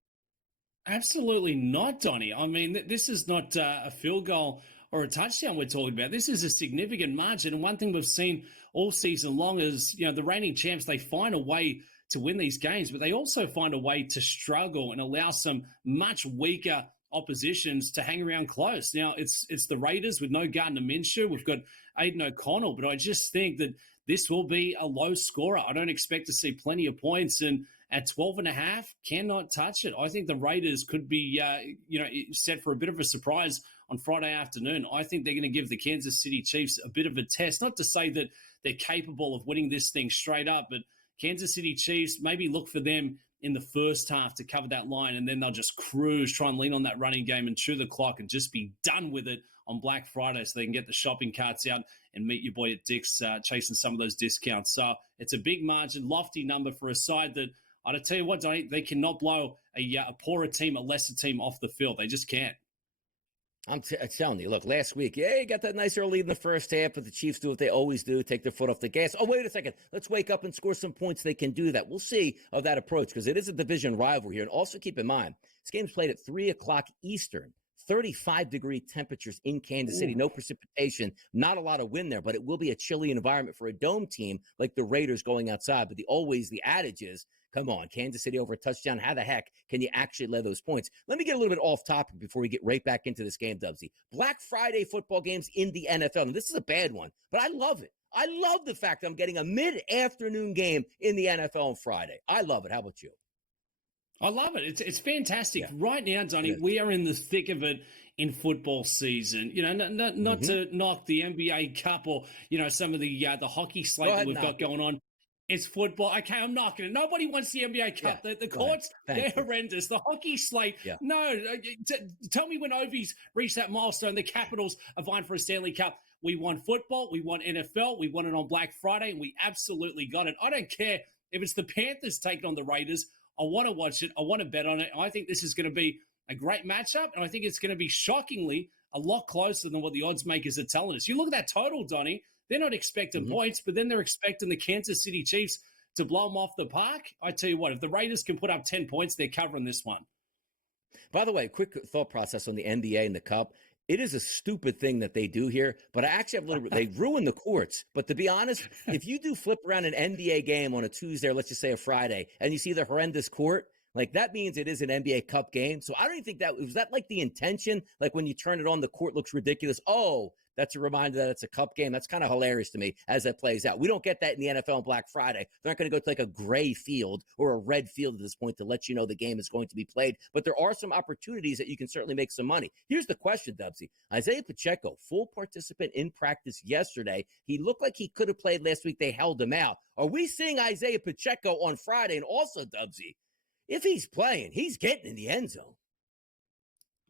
Absolutely not, Donnie. I mean, this is not a field goal or a touchdown we're talking about. This is a significant margin. And one thing we've seen all season long is, the reigning champs, they find a way to win these games, but they also find a way to struggle and allow some much weaker oppositions to hang around close. Now, it's the Raiders with no Gardner Minshew. We've got Aiden O'Connell, but I just think that this will be a low scorer. I don't expect to see plenty of points, and at 12.5, cannot touch it. I think the Raiders could be, set for a bit of a surprise on Friday afternoon. I think they're going to give the Kansas City Chiefs a bit of a test. Not to say that they're capable of winning this thing straight up, but Kansas City Chiefs, maybe look for them in the first half to cover that line, and then they'll just cruise, try and lean on that running game and chew the clock and just be done with it on Black Friday so they can get the shopping carts out and meet your boy at Dick's chasing some of those discounts. So it's a big margin, lofty number for a side that, I'll tell you what, Donnie, they cannot blow a poorer team, a lesser team off the field. They just can't. I'm telling you, look, last week, you got that nice early lead in the first half, but the Chiefs do what they always do, take their foot off the gas. Oh, wait a second. Let's wake up and score some points. They can do that. We'll see of that approach because it is a division rivalry here. And also keep in mind, this game's played at 3 o'clock Eastern. 35-degree temperatures in Kansas City. No precipitation, not a lot of wind there, but it will be a chilly environment for a dome team like the Raiders going outside. But the adage is, come on, Kansas City over a touchdown. How the heck can you actually lay those points? Let me get a little bit off topic before we get right back into this game, Dubsy. Black Friday football games in the NFL. And this is a bad one, but I love it. I love the fact that I'm getting a mid-afternoon game in the NFL on Friday. I love it. How about you? I love it. It's fantastic. Yeah. Right now, Donnie, we are in the thick of it in football season. Not to knock the NBA Cup or, some of the hockey slate that we've got going on. It's football. Okay, I'm knocking it. Nobody wants the NBA Cup. Yeah, the courts, they're horrendous. The hockey slate, no. Tell me when Ovi's reached that milestone, the Capitals are vying for a Stanley Cup. We want football. We want NFL. We want it on Black Friday, and we absolutely got it. I don't care If it's the Panthers taking on the Raiders, I want to watch it. I want to bet on it. I think this is going to be a great matchup, and I think it's going to be shockingly a lot closer than what the odds makers are telling us. You look at that total, Donnie, they're not expecting points, but then they're expecting the Kansas City Chiefs to blow them off the park. I tell you what, if the Raiders can put up 10 points, they're covering this one. By the way, quick thought process on the NBA and the Cup. It is a stupid thing that they do here, but I actually have a little. They ruin the courts. But to be honest, if you do flip around an NBA game on a Tuesday, or let's just say a Friday, and you see the horrendous court, like that means it is an NBA Cup game. So I don't even think that was that like the intention. Like when you turn it on, the court looks ridiculous. Oh, that's a reminder that it's a Cup game. That's kind of hilarious to me as that plays out. We don't get that in the NFL on Black Friday. They're not going to go to like a gray field or a red field at this point to let you know the game is going to be played. But there are some opportunities that you can certainly make some money. Here's the question, Dubsy. Isaiah Pacheco, full participant in practice yesterday. He looked like he could have played last week. They held him out. Are we seeing Isaiah Pacheco on Friday? And also, Dubsy, if he's playing, he's getting in the end zone.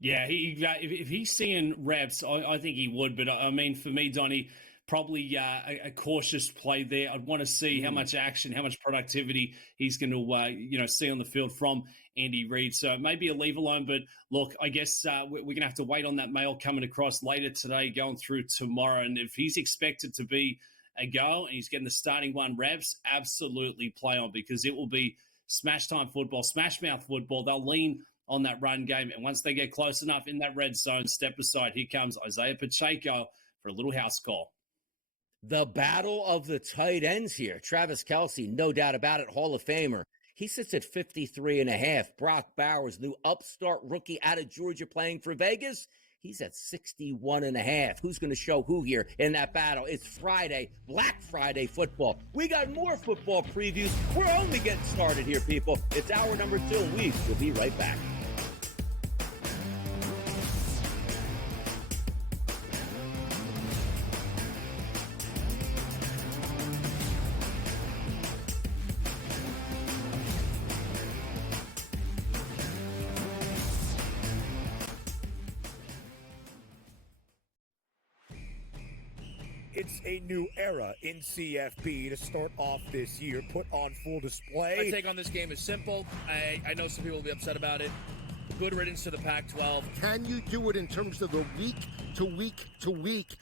Yeah, if he's seeing reps, I think he would. But, I mean, for me, Donnie, probably a cautious play there. I'd want to see how much action, how much productivity he's going to, see on the field from Andy Reid. So maybe a leave alone. But, look, I guess we're going to have to wait on that mail coming across later today, going through tomorrow. And if he's expected to be a go and he's getting the starting one reps, absolutely play on, because it will be smash time football, smash mouth football. They'll lean on that run game. And once they get close enough in that red zone, step aside. Here comes Isaiah Pacheco for a little house call. The battle of the tight ends here. Travis Kelce, no doubt about it, Hall of Famer. He sits at 53.5. Brock Bowers, new upstart rookie out of Georgia playing for Vegas. He's at 61.5. Who's going to show who here in that battle? It's Friday, Black Friday football. We got more football previews. We're only getting started here, people. It's hour number 2. We will be right back. It's a new era in CFP to start off this year, put on full display. My take on this game is simple. I know some people will be upset about it. Good riddance to the Pac-12. Can you do it in terms of the week to week to week?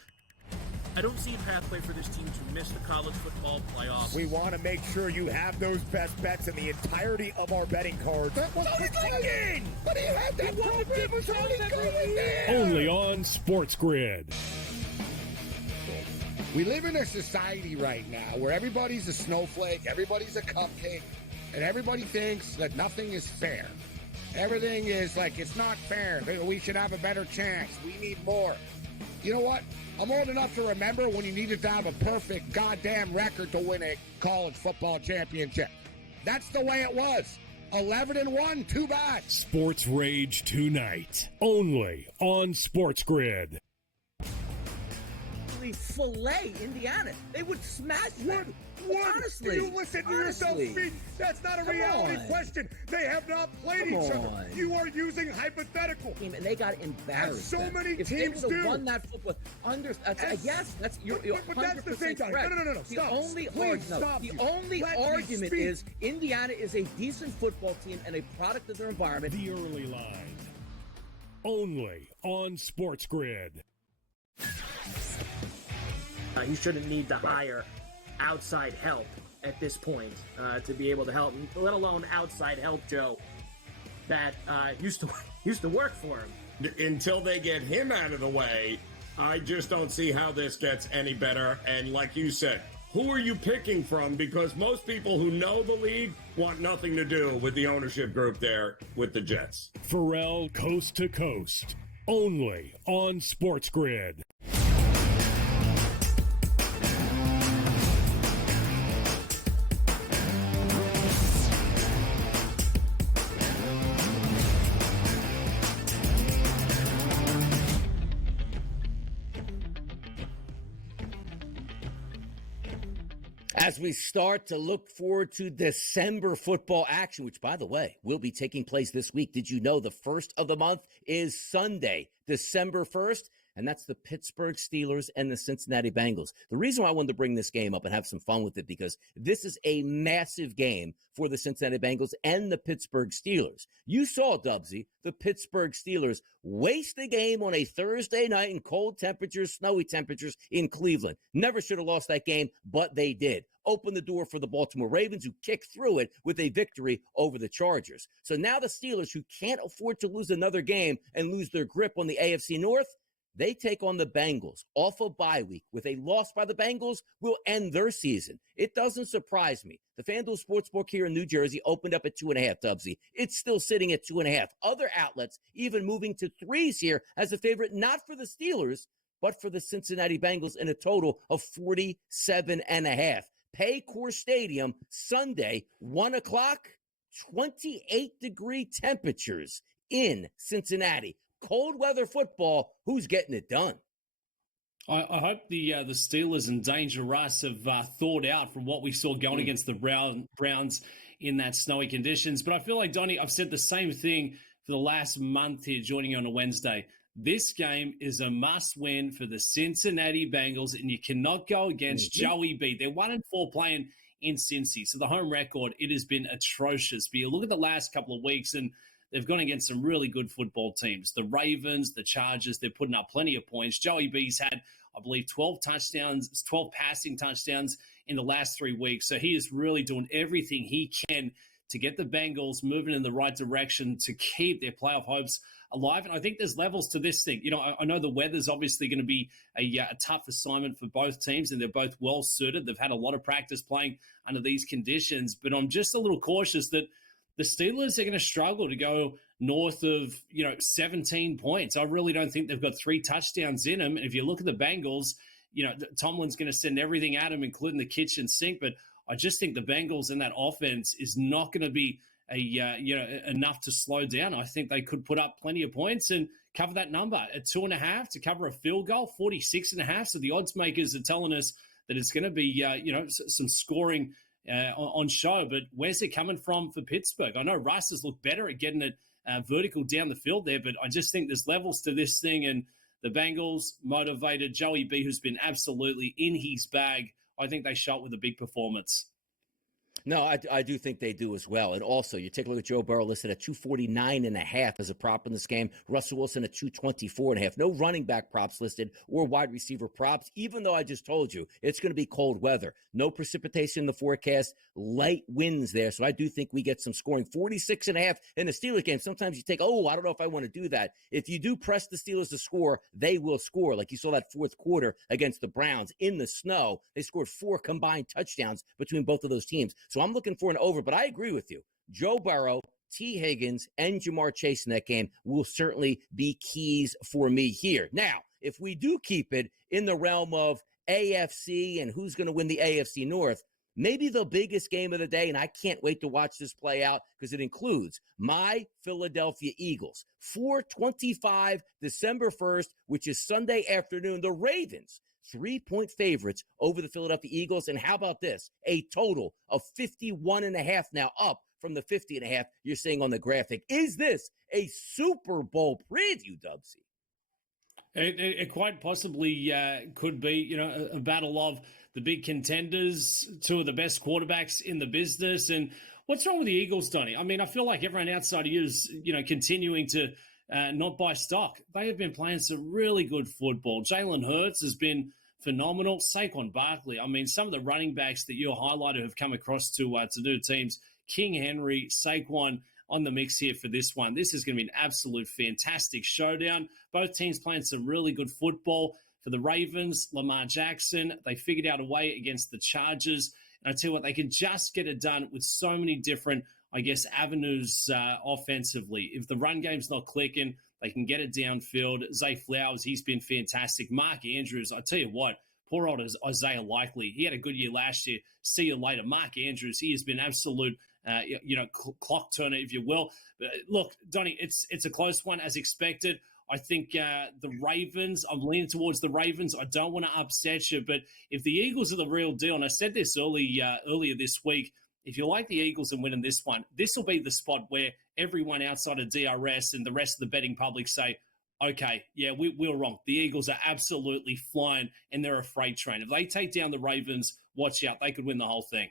I don't see a pathway for this team to miss the college football playoffs. We want to make sure you have those best bets in the entirety of our betting cards. That was thinking! But he had that program was already going there! Only on SportsGrid. We live in a society right now where everybody's a snowflake, everybody's a cupcake, and everybody thinks that nothing is fair. Everything is like, it's not fair. We should have a better chance. We need more. You know what? I'm old enough to remember when you needed to have a perfect goddamn record to win a college football championship. That's the way it was. 11-1, too bad. Sports Rage tonight, only on SportsGrid. Fillet Indiana. They would smash them. Honestly, do you listen to yourself speak? That's not a reality question. They have not played each other. You are using hypothetical. And they got embarrassed. So many if teams they would have won that football, yes, that's you're but that's the thing, Donnie. No. Stop. The only argument is Indiana is a decent football team and a product of their environment. The early line, only on SportsGrid. He shouldn't need to hire outside help at this point to be able to help him, let alone outside help, Joe, that used to work for him. Until they get him out of the way, I just don't see how this gets any better. And like you said, who are you picking from? Because most people who know the league want nothing to do with the ownership group there with the Jets. Pharrell Coast to Coast, only on SportsGrid. As we start to look forward to December football action, which, by the way, will be taking place this week. Did you know the first of the month is Sunday, December 1st? and that's the Pittsburgh Steelers and the Cincinnati Bengals. The reason why I wanted to bring this game up and have some fun with it, because this is a massive game for the Cincinnati Bengals and the Pittsburgh Steelers. You saw, Dubsy, the Pittsburgh Steelers waste the game on a Thursday night in cold temperatures, snowy temperatures in Cleveland. Never should have lost that game, but they did. Open the door for the Baltimore Ravens, who kicked through it with a victory over the Chargers. So now the Steelers, who can't afford to lose another game and lose their grip on the AFC North, they take on the Bengals off a bye week. With a loss by the Bengals, will end their season. It doesn't surprise me. The FanDuel Sportsbook here in New Jersey opened up at 2.5, Dubsy. It's still sitting at 2.5. Other outlets even moving to 3s here as a favorite, not for the Steelers, but for the Cincinnati Bengals in a total of 47.5. Paycor Stadium, Sunday, 1 o'clock, 28-degree temperatures in Cincinnati. Cold weather football, who's getting it done? I hope the Steelers and Danger Russ have thawed out from what we saw going against the Browns in that snowy conditions. But I feel like, Donnie, I've said the same thing for the last month here, joining you on a Wednesday. This game is a must-win for the Cincinnati Bengals, and you cannot go against Joey B. They're 1-4 playing in Cincy, so the home record, it has been atrocious. But you look at the last couple of weeks, and they've gone against some really good football teams. The Ravens, the Chargers, they're putting up plenty of points. Joey B's had, I believe, 12 passing touchdowns in the last 3 weeks. So he is really doing everything he can to get the Bengals moving in the right direction to keep their playoff hopes alive. And I think there's levels to this thing. You know, I know the weather's obviously going to be a tough assignment for both teams, and they're both well suited. They've had a lot of practice playing under these conditions, but I'm just a little cautious that the Steelers are going to struggle to go north of, 17 points. I really don't think they've got 3 touchdowns in them. And if you look at the Bengals, Tomlin's going to send everything at them, including the kitchen sink. But I just think the Bengals and that offense is not going to be enough to slow down. I think they could put up plenty of points and cover that number at 2.5 to cover a field goal, 46.5. So the odds makers are telling us that it's going to be, some scoring on show. But where's it coming from for Pittsburgh? I know Russ has looked better at getting it vertical down the field there, but I just think there's levels to this thing. And the Bengals motivated. Joey B, who's been absolutely in his bag, I think they shot with a big performance. No, I do think they do as well. And also, you take a look at Joe Burrow listed at 249.5 as a prop in this game. Russell Wilson at 224.5. No running back props listed or wide receiver props, even though I just told you it's going to be cold weather. No precipitation in the forecast. Light winds there. So I do think we get some scoring. 46.5 in the Steelers game. Sometimes you take, I don't know if I want to do that. If you do press the Steelers to score, they will score. Like you saw that fourth quarter against the Browns in the snow. They scored 4 combined touchdowns between both of those teams. So I'm looking for an over, but I agree with you. Joe Burrow, T. Higgins, and Jamar Chase in that game will certainly be keys for me here. Now, if we do keep it in the realm of AFC and who's going to win the AFC North, maybe the biggest game of the day, and I can't wait to watch this play out because it includes my Philadelphia Eagles. 4:25, December 1st, which is Sunday afternoon. The Ravens, 3-point favorites over the Philadelphia Eagles. And how about this? A total of 51.5 now, up from the 50.5 you're seeing on the graphic. Is this a Super Bowl preview, Dubsy? It quite possibly could be, a battle of the big contenders, 2 of the best quarterbacks in the business. And what's wrong with the Eagles, Donnie? I mean, I feel like everyone outside of you is, continuing to not buy stock. They have been playing some really good football. Jalen Hurts has been phenomenal. Saquon Barkley. I mean, some of the running backs that you highlighted have come across to new teams. King Henry, Saquon on the mix here for this one. This is going to be an absolute fantastic showdown. Both teams playing some really good football. For the Ravens, Lamar Jackson, they figured out a way against the Chargers. And I tell you what, they can just get it done with so many different, avenues offensively. If the run game's not clicking, they can get it downfield. Zay Flowers, he's been fantastic. Mark Andrews, I tell you what, poor old Isaiah Likely. He had a good year last year. See you later. Mark Andrews, he has been absolute, clock turner, if you will. But look, Donnie, it's a close one as expected. I think the Ravens, I'm leaning towards the Ravens. I don't want to upset you, but if the Eagles are the real deal, and I said this earlier this week, if you like the Eagles and winning this one, this will be the spot where everyone outside of DRS and the rest of the betting public say, okay, yeah, we were wrong. The Eagles are absolutely flying, and they're a freight train. If they take down the Ravens, watch out. They could win the whole thing.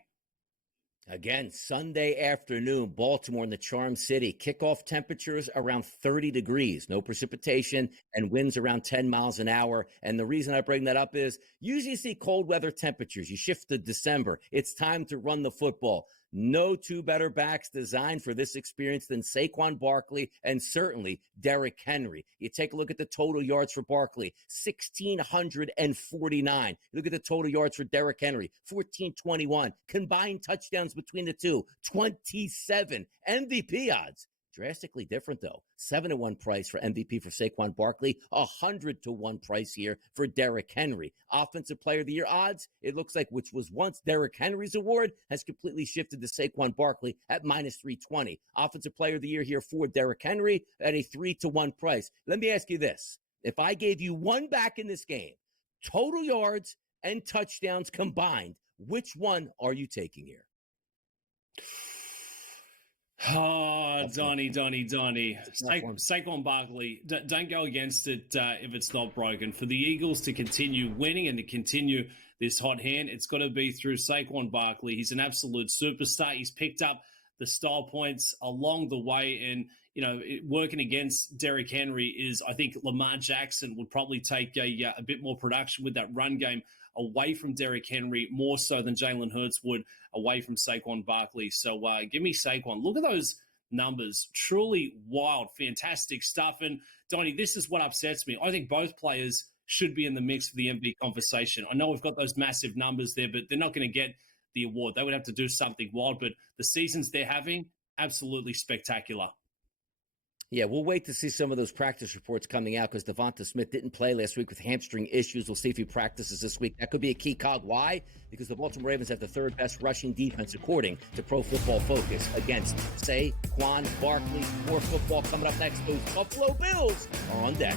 Again, Sunday afternoon, Baltimore in the Charm City. Kickoff temperatures around 30 degrees, no precipitation, and winds around 10 miles an hour. And the reason I bring that up is usually you see cold weather temperatures. You shift to December. It's time to run the football. No two better backs designed for this experience than Saquon Barkley and certainly Derrick Henry. You take a look at the total yards for Barkley, 1,649. You look at the total yards for Derrick Henry, 1,421. Combined touchdowns between the two, 27. MVP odds, drastically different though. 7-1 price for MVP for Saquon Barkley, 100-1 price here for Derrick Henry. Offensive Player of the Year odds, it looks like which was once Derrick Henry's award has completely shifted to Saquon Barkley at -320. Offensive Player of the Year here for Derrick Henry at a 3-1 price. Let me ask you this. If I gave you one back in this game, total yards and touchdowns combined, which one are you taking here? Oh, Donnie. Saquon Barkley, don't go against it if it's not broken. For the Eagles to continue winning and to continue this hot hand, it's got to be through Saquon Barkley. He's an absolute superstar. He's picked up the style points along the way. And, you know, working against Derrick Henry is, I think, Lamar Jackson would probably take a bit more production with that run game away from Derrick Henry, more so than Jalen Hurts would away from Saquon Barkley. So give me Saquon. Look at those numbers. Truly wild, fantastic stuff. And, Donnie, this is what upsets me. I think both players should be in the mix for the MVP conversation. I know we've got those massive numbers there, but they're not going to get the award. They would have to do something wild. But the seasons they're having, absolutely spectacular. Yeah, we'll wait to see some of those practice reports coming out because Devonta Smith didn't play last week with hamstring issues. We'll see if he practices this week. That could be a key cog. Why? Because the Baltimore Ravens have the third best rushing defense according to Pro Football Focus against Saquon Barkley. More football coming up next. Those Buffalo Bills are on deck.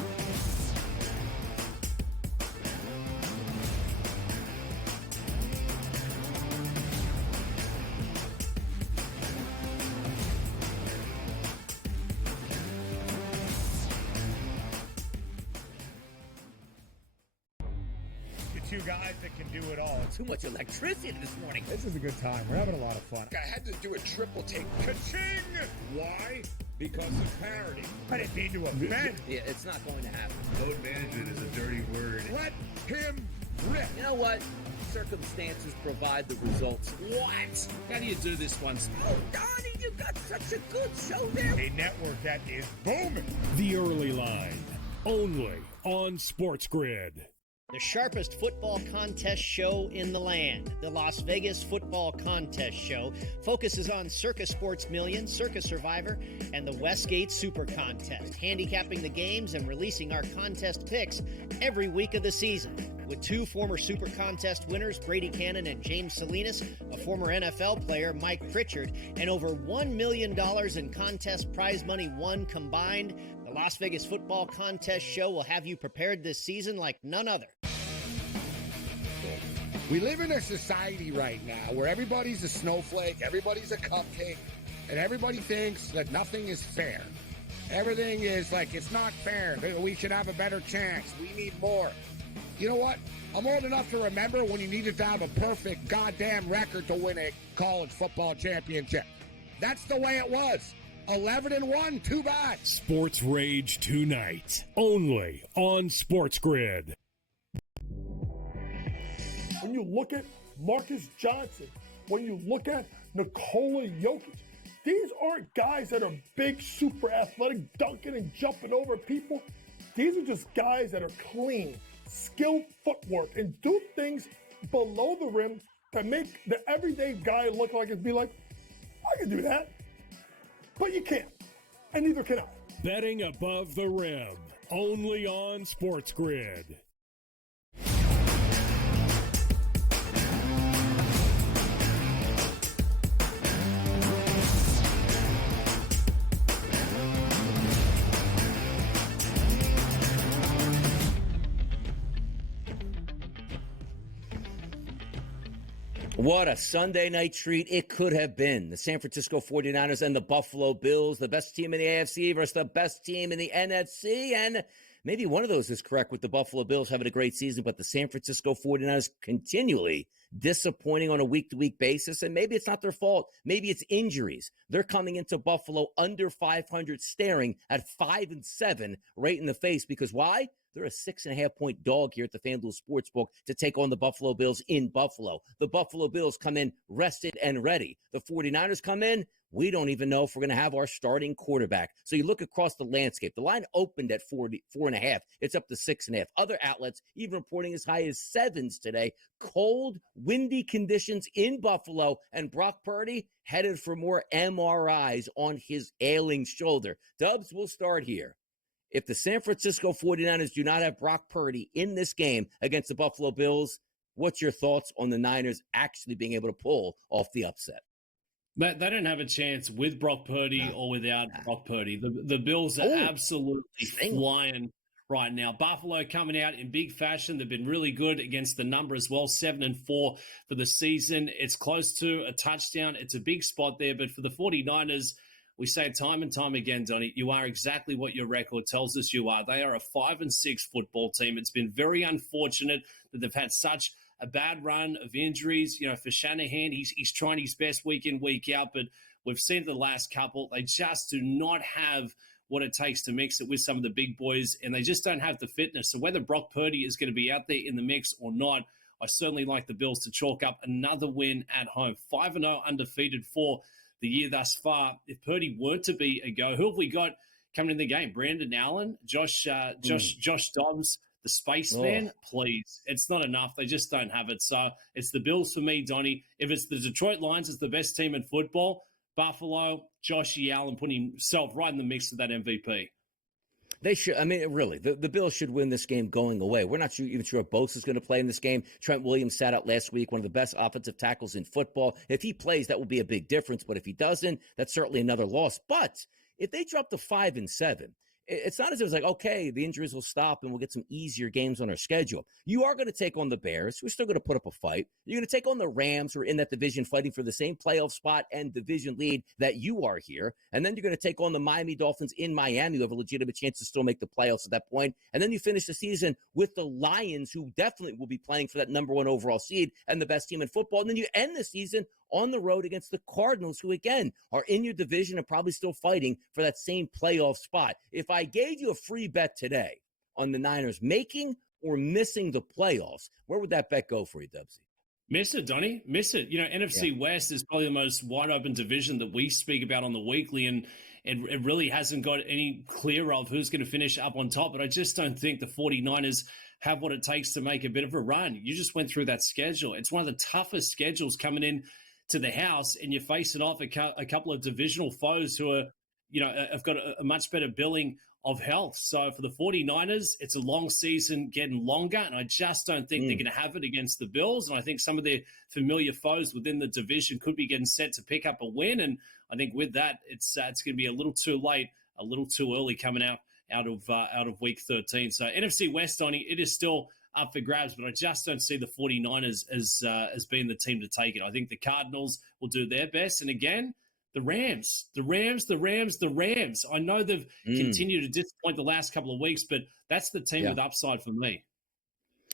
Two guys that can do it all. Too much electricity this morning. This is a good time. We're having a lot of fun. I had to do a triple take. Ka-ching! Why? Because of parity. I didn't mean to offend. Yeah, it's not going to happen. Load management is a dirty word. Let him rip. You know what? Circumstances provide the results. What? How do you do this one? Oh, Donnie, you got such a good show there. A network that is booming. The Early Line, only on SportsGrid. The sharpest football contest show in the land, the Las Vegas Football Contest Show, focuses on Circa Sports Million, Circa Survivor, and the Westgate Super Contest, handicapping the games and releasing our contest picks every week of the season. With two former Super Contest winners, Brady Cannon and James Salinas, a former NFL player, Mike Pritchard, and over $1 million in contest prize money won combined, the Las Vegas Football Contest Show will have you prepared this season like none other. We live in a society right now where everybody's a snowflake, everybody's a cupcake, and everybody thinks that nothing is fair. Everything is like, it's not fair. We should have a better chance. We need more. You know what? I'm old enough to remember when you needed to have a perfect goddamn record to win a college football championship. That's the way it was. 11-1, too bad. Sports Rage tonight, only on SportsGrid. When you look at Marcus Johnson, when you look at Nikola Jokic, these aren't guys that are big, super athletic, dunking and jumping over people. These are just guys that are clean, skilled footwork, and do things below the rim that make the everyday guy look like it'd be like, I can do that. But you can't, and neither can I. Betting above the rim, only on SportsGrid. What a Sunday night treat it could have been. The San Francisco 49ers and the Buffalo Bills, the best team in the AFC versus the best team in the NFC. And maybe one of those is correct with the Buffalo Bills having a great season, but the San Francisco 49ers continually disappointing on a week-to-week basis. And maybe it's not their fault. Maybe it's injuries. They're coming into Buffalo under 500, staring at 5-7 right in the face. Because why? They're a 6.5-point dog here at the FanDuel Sportsbook to take on the Buffalo Bills in Buffalo. The Buffalo Bills come in rested and ready. The 49ers come in, we don't even know if we're going to have our starting quarterback. So you look across the landscape. The line opened at 4.5. It's up to 6.5. Other outlets even reporting as high as 7s today. Cold, windy conditions in Buffalo, and Brock Purdy headed for more MRIs on his ailing shoulder. Dubs, we'll start here. If the San Francisco 49ers do not have Brock Purdy in this game against the Buffalo Bills, what's your thoughts on the Niners actually being able to pull off the upset? They don't have a chance with Brock Purdy or without Brock Purdy. The Bills are absolutely flying right now. Buffalo coming out in big fashion. They've been really good against the number as well, 7-4 for the season. It's close to a touchdown. It's a big spot there. But for the 49ers, we say time and time again, Donnie, you are exactly what your record tells us you are. They are a 5-6 football team. It's been very unfortunate that they've had such a bad run of injuries. You know, for Shanahan, he's trying his best week in, week out, but we've seen the last couple. They just do not have what it takes to mix it with some of the big boys, and they just don't have the fitness. So whether Brock Purdy is going to be out there in the mix or not, I certainly like the Bills to chalk up another win at home. 5-0 undefeated for the year thus far. If Purdy were to be a go, who have we got coming in the game? Brandon Allen, Josh Dobbs, the spaceman? Please. It's not enough. They just don't have it. So it's the Bills for me, Donnie. If it's the Detroit Lions, it's the best team in football. Buffalo, Joshy Allen putting himself right in the mix of that MVP. They should. I mean, really, the Bills should win this game going away. We're not even sure if Bosa is going to play in this game. Trent Williams sat out last week, one of the best offensive tackles in football. If he plays, that will be a big difference. But if he doesn't, that's certainly another loss. But if they drop to 5-7, it's not as if it's like, okay, the injuries will stop and we'll get some easier games on our schedule. You are going to take on the Bears, who are still going to put up a fight. You're going to take on the Rams, who are in that division fighting for the same playoff spot and division lead that you are here. And then you're going to take on the Miami Dolphins in Miami, who have a legitimate chance to still make the playoffs at that point. And then you finish the season with the Lions, who definitely will be playing for that number 1 overall seed and the best team in football. And then you end the season on the road against the Cardinals, who, again, are in your division and probably still fighting for that same playoff spot. If I gave you a free bet today on the Niners making or missing the playoffs, where would that bet go for you, Dubsy? Miss it, Donnie. Miss it. You know, NFC West is probably the most wide-open division that we speak about on the weekly, and it really hasn't got any clear of who's going to finish up on top. But I just don't think the 49ers have what it takes to make a bit of a run. You just went through that schedule. It's one of the toughest schedules coming in to the house, and you're facing off a couple of divisional foes who are, you know, have got a much better billing of health. So for the 49ers, it's a long season getting longer, and I just don't think they're going to have it against the Bills. And I think some of their familiar foes within the division could be getting set to pick up a win. And I think with that, it's going to be a little too late, a little too early coming out of week 13. So NFC West, Donnie, it is still up for grabs, but I just don't see the 49ers as being the team to take it. I think the Cardinals will do their best. And again, the Rams. I know they've continued to disappoint the last couple of weeks, but that's the team with upside for me.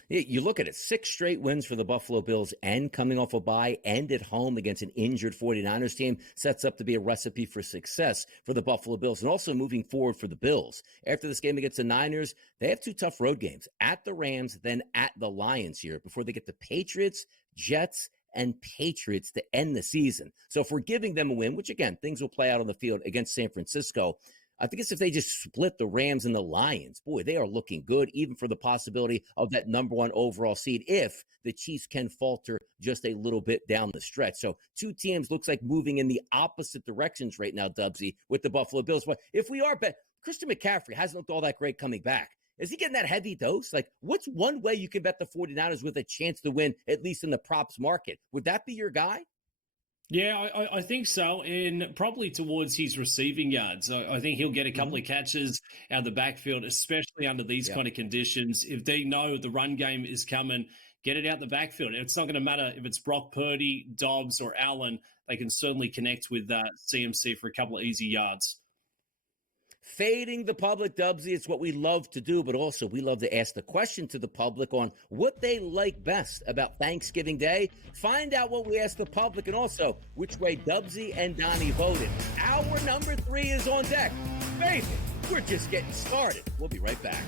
You look at it, 6 straight wins for the Buffalo Bills, and coming off a bye and at home against an injured 49ers team sets up to be a recipe for success for the Buffalo Bills, and also moving forward for the Bills. After this game against the Niners, they have 2 tough road games, at the Rams, then at the Lions here, before they get the Patriots, Jets, and Patriots to end the season. So if we're giving them a win, which again, things will play out on the field against San Francisco, I think it's if they just split the Rams and the Lions. Boy, they are looking good, even for the possibility of that number 1 overall seed if the Chiefs can falter just a little bit down the stretch. So 2 teams looks like moving in the opposite directions right now, Dubsy, with the Buffalo Bills. But if we are Christian McCaffrey hasn't looked all that great coming back. Is he getting that heavy dose? Like, what's one way you can bet the 49ers with a chance to win, at least in the props market? Would that be your guy? Yeah, I think so, and probably towards his receiving yards. I think he'll get a couple of catches out of the backfield, especially under these kind of conditions. If they know the run game is coming, Get it out the backfield. It's not going to matter if it's Brock Purdy, Dobbs, or Allen. They can certainly connect with CMC for a couple of easy yards. Fading the public, Dubsy, it's what we love to do, but also we love to ask the question to the public on what they like best about Thanksgiving Day. Find out what we asked the public and also which way Dubsy and Donnie voted. Hour number 3 is on deck. Baby, we're just getting started. We'll be right back.